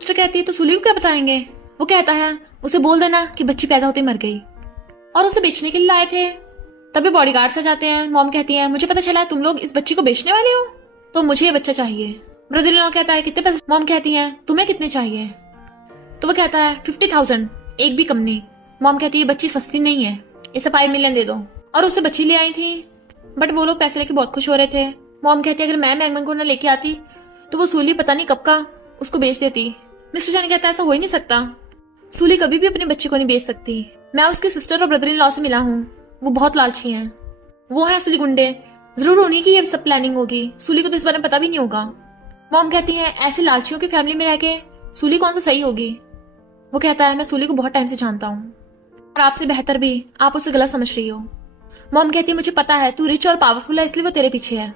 सिस्टर कहती है तो सूली को क्या बताएंगे। वो कहता है उसे बोल देना कि बच्ची पैदा होते मर गई और उसे बेचने के लिए लाए थे। तभी बॉडीगार्ड्स आ जाते हैं। मॉम कहती है मुझे पता चला तुम लोग इस बच्ची को बेचने वाले हो, तो मुझे ये बच्चा चाहिए। ब्रदर इन लॉ कहता है कितने पैसे। मॉम कहती है तुम्हें कितने चाहिए। तो वो कहता है 50,000, एक भी कम नहीं। मॉम कहती है बच्ची सस्ती नहीं है, इसे 5 मिलियन दे दो। और उससे बच्ची ले आई थी बट वो लोग पैसे लेके बहुत खुश हो रहे थे। मॉम कहती है अगर मैं मैंग मैंग को ना लेके आती तो वो सूली पता नहीं कब का उसको बेच देती। मिस्टर जैन कहता है ऐसा हो ही नहीं सकता, सूली कभी भी अपने बच्चे को नहीं बेच सकती। मैं उसके सिस्टर और ब्रदर इन लॉ से मिला हूँ, वो बहुत लालची हैं, वो है असली गुंडे, जरूर उन्हीं की ये सब प्लानिंग होगी, सूली को तो इस बारे में पता भी नहीं होगा। मॉम कहती है ऐसी लालचियों की फैमिली में रह के सूली कौन सा सही होगी। वो कहता है मैं सूली को बहुत टाइम से जानता हूँ और आपसे बेहतर भी, आप उसे गलत समझ रही हो। मॉम कहती है मुझे पता है तू रिच और पावरफुल है इसलिए वो तेरे पीछे है।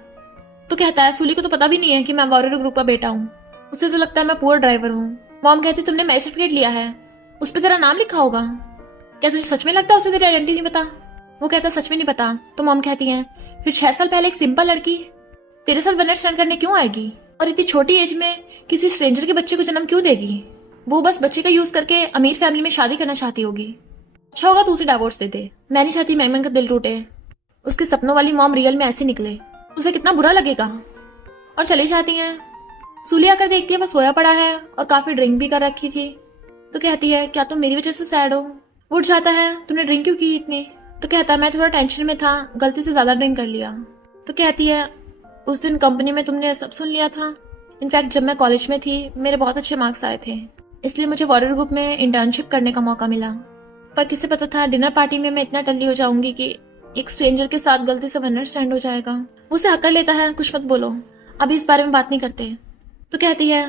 तो कहता है सूली को तो पता भी नहीं है कि मैं वॉरियर ग्रुप का बेटा हूँ, उसे तो लगता है मैं पुअर ड्राइवर हूँ। मॉम कहती है तुमने मैरिज सर्टिफिकेट लिया है, उस पर तेरा नाम लिखा होगा, क्या तुझे सच में लगता है उसे तेरी आइडेंटिटी नहीं पता। वो कहता है सच में नहीं पता। तो मॉम कहती है फिर 6 साल पहले एक सिंपल लड़की तेरे साथ वन नाइट स्टैंड करने क्यों आएगी और इतनी छोटी एज में किसी स्ट्रेंजर के बच्चे को जन्म क्यों देगी। वो बस बच्चे का यूज करके अमीर फैमिली में शादी करना चाहती होगी। अच्छा होगा तू उसे डाइवोर्स दे दे, मैं नहीं चाहती मैंग मैंग का दिल टूटे, उसके सपनों वाली मॉम रियल में ऐसे निकले, उसे कितना बुरा लगेगा। और चली जाती हैं। सूली आकर देखती है वह सोया पड़ा है और काफी ड्रिंक भी कर रखी थी। तो कहती है क्या तुम मेरी वजह से सैड हो। उठ जाता है तुमने ड्रिंक क्यों की इतनी। तो कहता है मैं थोड़ा टेंशन में था, गलती से ज्यादा ड्रिंक कर लिया। तो कहती है उस दिन कंपनी में तुमने सब सुन लिया था, इनफैक्ट जब मैं कॉलेज में थी मेरे बहुत अच्छे मार्क्स आए थे, इसलिए मुझे वॉरियर ग्रुप में इंटर्नशिप करने का मौका मिला, पर किसे पता था डिनर पार्टी में मैं इतना टल्ली हो जाऊंगी कि एक स्ट्रेंजर के साथ गलती से वन नाइट स्टैंड हो जाएगा। उसे हक कर लेता है कुछ मत बोलो, अभी इस बारे में बात नहीं करते। तो कहती है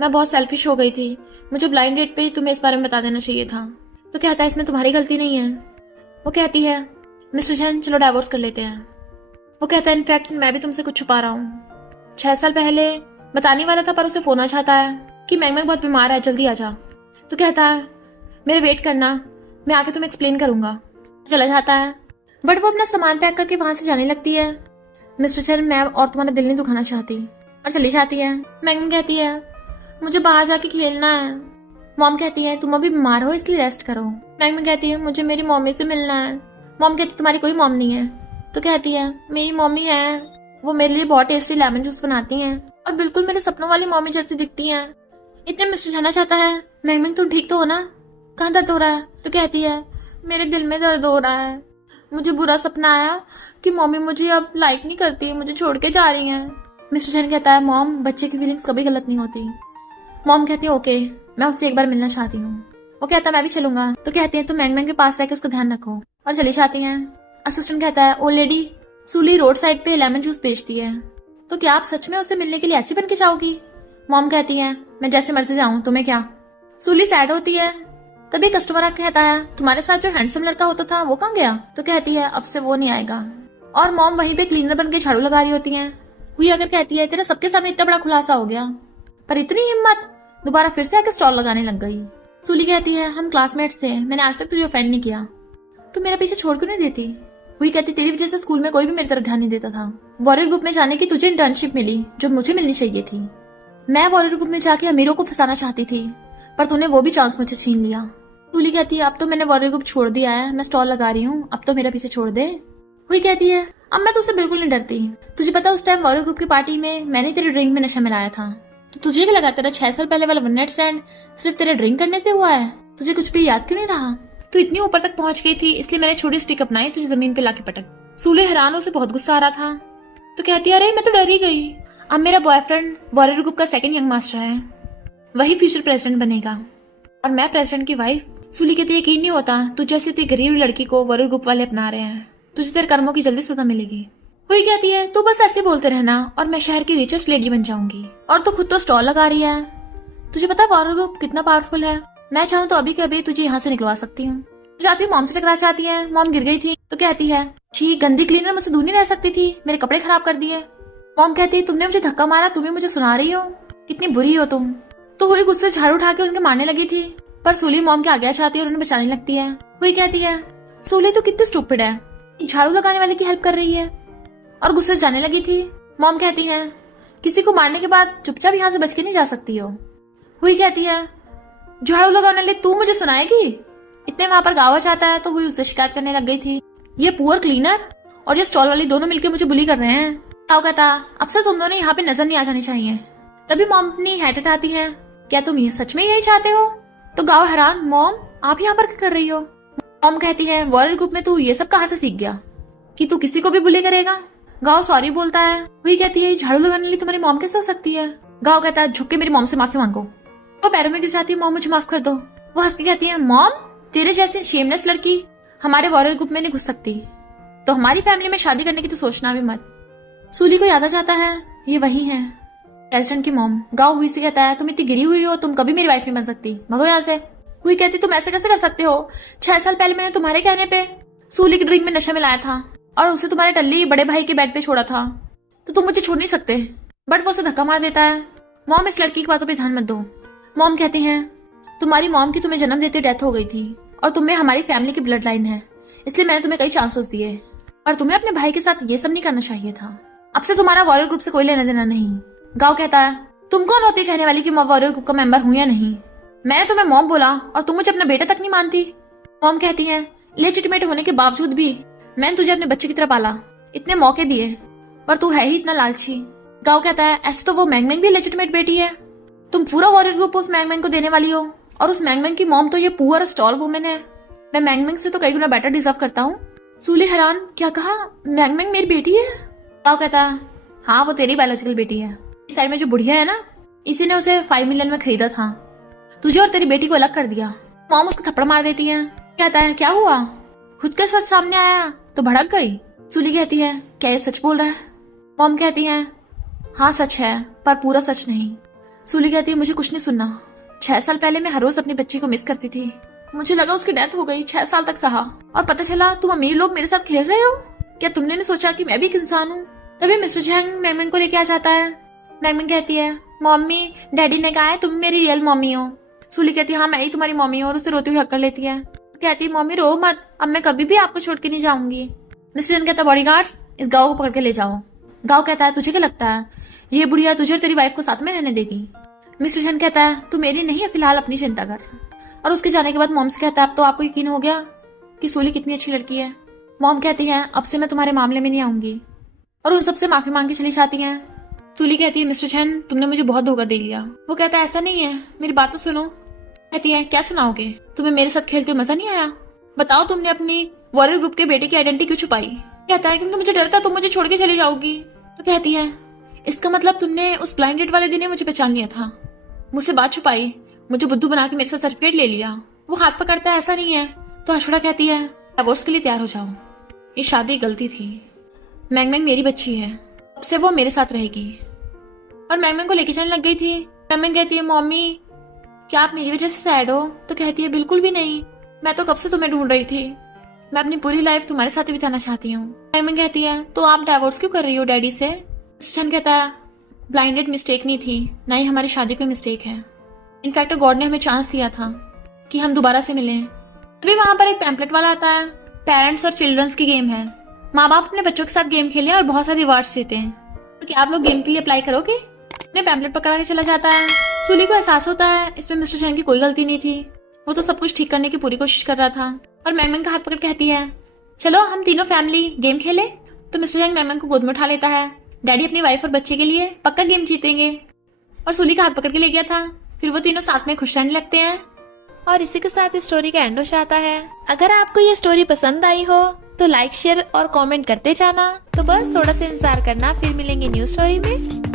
मैं बहुत सेल्फिश हो गई थी, मुझे ब्लाइंड डेट पे ही तुम्हें इस बारे में बता देना चाहिए था। तो कहता है इसमें तुम्हारी गलती नहीं है। वो कहती है मिस्टर जैन चलो डाइवोर्स कर लेते हैं। वो कहता है इनफैक्ट मैं भी तुमसे कुछ छुपा रहा हूँ, 6 साल पहले बताने वाला था पर उसे फोन आ चाहता है कि मैंग मैंग बहुत बीमार है जल्दी आ जा। तो कहता है मेरे वेट करना, मैं आके तुम्हें एक्सप्लेन करूंगा। चला जाता है बट वो अपना सामान पैक करके वहां से जाने लगती है। मिस्टर जैन मैं और तुम्हारा दिल नहीं दुखाना चाहती, और चली जाती है। मैंग मैंग कहती है मुझे बाहर जाके खेलना है। मॉम कहती है तुम अभी बीमार हो इसलिए रेस्ट करो। मैंग मैंग कहती है मुझे मेरी मम्मी से मिलना है, मॉम कहती तुम्हारी कोई मॉम नहीं है। तो कहती है मेरी मम्मी है, वो मेरे लिए बहुत टेस्टी लेमन जूस बनाती हैं और बिल्कुल मेरे सपनों वाली मम्मी जैसी दिखती हैं। इतने मिस्टर जानना चाहता है मैंग तुम ठीक तो हो ना, कहाँ दर्द हो रहा है? तो कहती है मेरे दिल में दर्द हो रहा है, मुझे बुरा सपना आया कि मम्मी मुझे अब लाइक नहीं करती, मुझे छोड़ के जा रही हैं। मिस्टर चैन कहता है मॉम बच्चे की फीलिंग्स कभी गलत नहीं होती। मॉम कहती है ओके, मैं उससे एक बार मिलना चाहती हूँ। वो कहता है मैं भी चलूंगा। तो कहती है तुम मैंग के पास रह के उसका ध्यान रखो, और चली जाती हैं। असिस्टेंट कहता है ओल्ड लेडी सूली रोड साइड पे लेमन जूस बेचती है, तो क्या आप सच में उससे मिलने के लिए ऐसी बन के जाओगी? मॉम कहती है मैं जैसे मर्जी जाऊं, तुम्हें क्या। सूली सैड होती है। तभी कस्टमर आके कहता है तुम्हारे साथ जो हैंडसम लड़का होता था वो कहाँ गया? तो कहती है अब से वो नहीं आएगा। और मॉम वहीं पे क्लीनर बन के झाड़ू लगा रही होती है। हुई अगर कहती है तेरा सबके सामने इतना बड़ा खुलासा हो गया, पर इतनी हिम्मत, दोबारा फिर से आके स्टॉल लगाने लग गई। सूली कहती है हम क्लासमेट्स थे, मैंने आज तक तुझे ऑफेंड नहीं किया, तू मेरा पीछे छोड़ क्यों नहीं देती? हुई कहती तेरी वजह से स्कूल में कोई भी मेरी तरफ ध्यान नहीं देता था। वॉरियर ग्रुप में जाने की तुझे इंटर्नशिप मिली जो मुझे मिलनी चाहिए थी। मैं वॉरियर ग्रुप में जाके अमीरों को फंसाना चाहती थी, पर तूने वो भी चांस मुझे छीन लिया। सूली कहती है अब तो मैंने वॉरियर ग्रुप छोड़ दिया है, मैं स्टॉल लगा रही हूँ, अब तो मेरा पीछे छोड़ दे। हुई कहती है अब मैं तुझसे बिल्कुल नहीं डरती, तुझे पता उस टाइम वॉरियर ग्रुप की पार्टी में मैंने तेरे ड्रिंक में नशा मिलाया था, तो तुझे क्या लगा तेरा 6 साल पहले वाला वन नाइट स्टैंड सिर्फ तेरे ड्रिंक करने से हुआ है? तुझे कुछ भी याद क्यों नहीं रहा? तू इतनी ऊपर तक पहुंच गई थी इसलिए मैंने छोटी स्टिक अपनाई तुझे जमीन पे लाके पटक। सूली हैरान, उसे बहुत गुस्सा आ रहा था। तो कहती है अरे मैं तो डर ही गई, अब मेरा बॉयफ्रेंड वॉरियर ग्रुप का सेकंड यंग मास्टर है, वही फ्यूचर प्रेसिडेंट बनेगा और मैं प्रेसिडेंट की वाइफ। सूली कहती है यकीन नहीं होता तुझ जैसी इतनी गरीब लड़की को वॉरियर ग्रुप वाले अपना रहे हैं, तुझे तेरे कर्मों की जल्दी सजा मिलेगी। हुई कहती है तू बस ऐसे बोलते रहना और मैं शहर की रिचेस्ट लेडी बन जाऊंगी, और तू खुद तो स्टॉल लगा रही है, तुझे पता है वॉरियर ग्रुप कितना पावरफुल है, मैं चाहूँ तो अभी के अभी तुझे यहाँ से निकलवा सकती हूँ। जाती मॉम से टकरा चाहती है, मॉम गिर गई थी। तो कहती है छी गंदी क्लीनर मुझसे दूर नहीं रह सकती थी, मेरे कपड़े खराब कर दिए। मॉम कहती है तुमने मुझे धक्का मारा, तुम्हें मुझे सुना रही हो, कितनी बुरी हो तुम। तो हुई गुस्से झाड़ू उठा के उनके मारने लगी थी, पर सूली मॉम के आगे चाहती है और उन्हें बचाने लगती है। हुई कहती है सूली तो कितनी स्टूपिड है, झाड़ू लगाने वाले की हेल्प कर रही है, और गुस्से से जाने लगी थी। मॉम कहती है किसी को मारने के बाद चुपचाप यहाँ से बच के नहीं जा सकती हो। हुई कहती है झाड़ू लगाने लिए तू मुझे सुनाएगी? इतने वहां पर गावा चाहता है तो हुई उससे शिकायत करने लग गई थी, ये पुअर क्लीनर और ये स्टॉल वाली दोनों मिलकर मुझे बुली कर रहे हैं। ताऊ कहता अब से तुम दोनों यहाँ पे नजर नहीं आ जानी चाहिए। तभी मॉम अपनी हेड हटाती है, क्या तुम ये सच में यही चाहते हो? तो गावा हैरान, मॉम आप यहाँ पर क्या कर रही हो? मॉम कहती है वॉरियर ग्रुप में तू ये सब कहाँ से सीख गया कि तू किसी को भी बुली करेगा? गाँव सॉरी बोलता है। हुई कहती है झाड़ू लगाने लिए तुम्हारी मॉम कैसे हो सकती है? गाँव कहता है झुक के मेरी मॉम से माफी मांगो। वो पैरों में गिर जाती है, मॉम मुझे माफ कर दो। वो हंस के कहती है मॉम तेरे जैसी शेमलेस लड़की हमारे वॉरियर ग्रुप में नहीं घुस सकती, तो हमारी फैमिली में शादी करने की तो सोचना भी मत। सूली को याद आ जाता है ये वही है प्रेसिडेंट की मॉम। गाँव हुई से कहता है तुम इतनी गिरी हुई हो, तुम कभी मेरी वाइफ नहीं बन सकती, भगो यहाँ से। हुई कहती तुम ऐसे कैसे कर सकते हो? 6 साल पहले मैंने तुम्हारे कहने पे सूली की ड्रिंक में नशा मिलाया था और उसे तुम्हारे टल्ली बड़े भाई के बेड पे छोड़ा था, तो तुम मुझे छोड़ नहीं सकते। बट वो उसे धक्का मार देता है। मॉम इस लड़की की बातों पे ध्यान मत दो। मॉम कहती हैं तुम्हारी मॉम की तुम्हें जन्म देते डेथ हो गई थी और तुम्हें हमारी फैमिली की ब्लड लाइन है, इसलिए मैंने तुम्हें कई चांसेस दिए, और तुम्हें अपने भाई के साथ ये सब नहीं करना चाहिए था। अब से तुम्हारा वॉरियर ग्रुप से कोई लेना देना नहीं। गाँव कहता है तुम कौन होती कहने वाली कि मैं वॉरियर ग्रुप का मेंबर हूँ या नहीं? मैंने तुम्हें मॉम बोला और तुम मुझे अपना बेटा तक नहीं मानती। मॉम कहती है लेजिटिमेट होने के बावजूद भी मैंने तुझे अपने बच्चे की तरह पाला, इतने मौके दिए, पर तू है ही इतना लालची। गाँव कहता है ऐसे तो वो मैंगमैंग भी लेजिटिमेट बेटी है, तुम पूरा वॉरियर ग्रुप उस मैंगमैंग को देने वाली हो, और उस मैंगमैंग की मॉम तो ये पुअर स्टॉल वुमेन है। मैं मैंगमैंग से तो कई गुना बेटर डिजर्व करता हूँ। सूली हैरान, क्या कहा? मैंगमैंग मेरी बेटी है? गाँव कहता है हाँ वो तेरी बायोलॉजिकल बेटी है, इस साइड में जो बुढ़िया है ना, इसी ने उसे 5 मिलियन में खरीदा था, तुझे और तेरी बेटी को अलग कर दिया। मॉम उसको थप्पड़ मार देती है। कहता है क्या हुआ? खुद के सच सामने आया तो भड़क गई। सूली कहती है क्या ये सच बोल रहा है? मॉम कहती है हाँ सच है, पर पूरा सच नहीं। सूली कहती है मुझे कुछ नहीं सुनना, 6 साल पहले मैं हर रोज अपनी बच्ची को मिस करती थी, मुझे लगा उसकी डेथ हो गई, 6 साल तक सहा, और पता चला तुम अमीर लोग मेरे साथ खेल रहे हो। क्या तुमने नहीं सोचा कि मैं भी एक इंसान हूँ? तभी मिस्टर झैंग मैंगमैंग को लेके आ जाता है। मैंगमैंग कहती है मम्मी डैडी ने कहा है तुम मेरी रियल मम्मी हो। सूली कहती है हाँ मैं ही तुम्हारी मम्मी हूँ, और उसे रोती हुई हक कर लेती है। कहती है मम्मी रो मत, अब मैं कभी भी आपको छोड़ के नहीं जाऊंगी। मिस्टर झैंग कहता बॉडीगार्ड्स इस गाँव को पकड़ के ले जाओ। गाँव कहता है तुझे क्या लगता है ये बुढ़िया तुझे और तेरी वाइफ को साथ में रहने देगी? मिस्टर झैंग कहता है तू मेरी नहीं है, फिलहाल अपनी चिंता कर। और उसके जाने के बाद मॉम से कहता है अब तो आपको यकीन हो गया कि सूली कितनी अच्छी लड़की है। मॉम कहती है अब से मैं तुम्हारे मामले में नहीं आऊंगी और उन सबसे माफी मांग के चली जाती हैं। सूली कहती है मिस्टर चैन तुमने मुझे बहुत धोखा दे लिया। वो कहता है ऐसा नहीं है, मेरी बात तो सुनो। कहती है क्या सुनाओगे, तुम्हें मेरे साथ खेलते हुए मजा नहीं आया? बताओ तुमने अपनी वॉरियर ग्रुप के बेटे की आइडेंटिटी क्यों छुपाई? कहता है क्योंकि मुझे डर था तुम मुझे छोड़ के चली जाओगी। तो कहती है इसका मतलब तुमने उस ब्लाइंड डेट वाले दिन ही मुझे पहचान लिया था, मुझसे बात छुपाई, मुझे बुद्धू बना के मेरे साथ सर्टिफिकेट ले लिया। वो हाथ पकड़ता है ऐसा नहीं है। तो अशोड़ा कहती है डिवोर्स के लिए तैयार हो जाओ, ये शादी गलती थी। मैंग मैंग मेरी बच्ची है, अब से वो मेरे साथ रहेगी। और मैंग मैंग को लेके जाने लग गई थी। मैंग मैंग कहती है मम्मी क्या आप मेरी वजह से सैड हो? तो कहती है बिल्कुल भी नहीं, मैं तो कब से तुम्हें ढूंढ रही थी, मैं अपनी पूरी लाइफ तुम्हारे साथ ही बिताना चाहती हूँ। मैंग मैंग कहती है तो आप डाइवोर्स क्यों कर रही हो डैडी से? शन कहता है ब्लाइंडेड मिस्टेक नहीं थी, ना ही हमारी शादी कोई मिस्टेक है। इनफैक्ट गॉड ने हमें चांस दिया था कि हम दोबारा से मिलें। अभी वहां पर एक पैम्पलेट वाला आता है, पेरेंट्स और चिल्ड्रंस की गेम है, माँ बाप अपने बच्चों के साथ गेम खेले और बहुत सारे रिवार्ड्स देते हैं, तो क्या आप लोग गेम के लिए अप्लाई करोगे? अपने पैम्पलेट पकड़ा के चला जाता है। सूली को एहसास होता है इसमें मिस्टर चैन की कोई गलती नहीं थी, वो तो सब कुछ ठीक करने की पूरी कोशिश कर रहा था। और मैंग मैंग का हाथ पकड़ कहती है चलो हम तीनों फैमिली गेम खेले। तो मिस्टर चैन मैंग मैंग को गोद में उठा लेता है, डैडी अपनी वाइफ और बच्चे के लिए पक्का गेम जीतेंगे। और सूली का हाथ पकड़ के ले गया था, फिर वो तीनों साथ में खुश रहने लगते हैं। और इसी के साथ इस स्टोरी का एंड हो जाता है। अगर आपको ये स्टोरी पसंद आई हो तो लाइक शेयर और कमेंट करते जाना। तो बस थोड़ा सा इंतजार करना, फिर मिलेंगे न्यू स्टोरी में।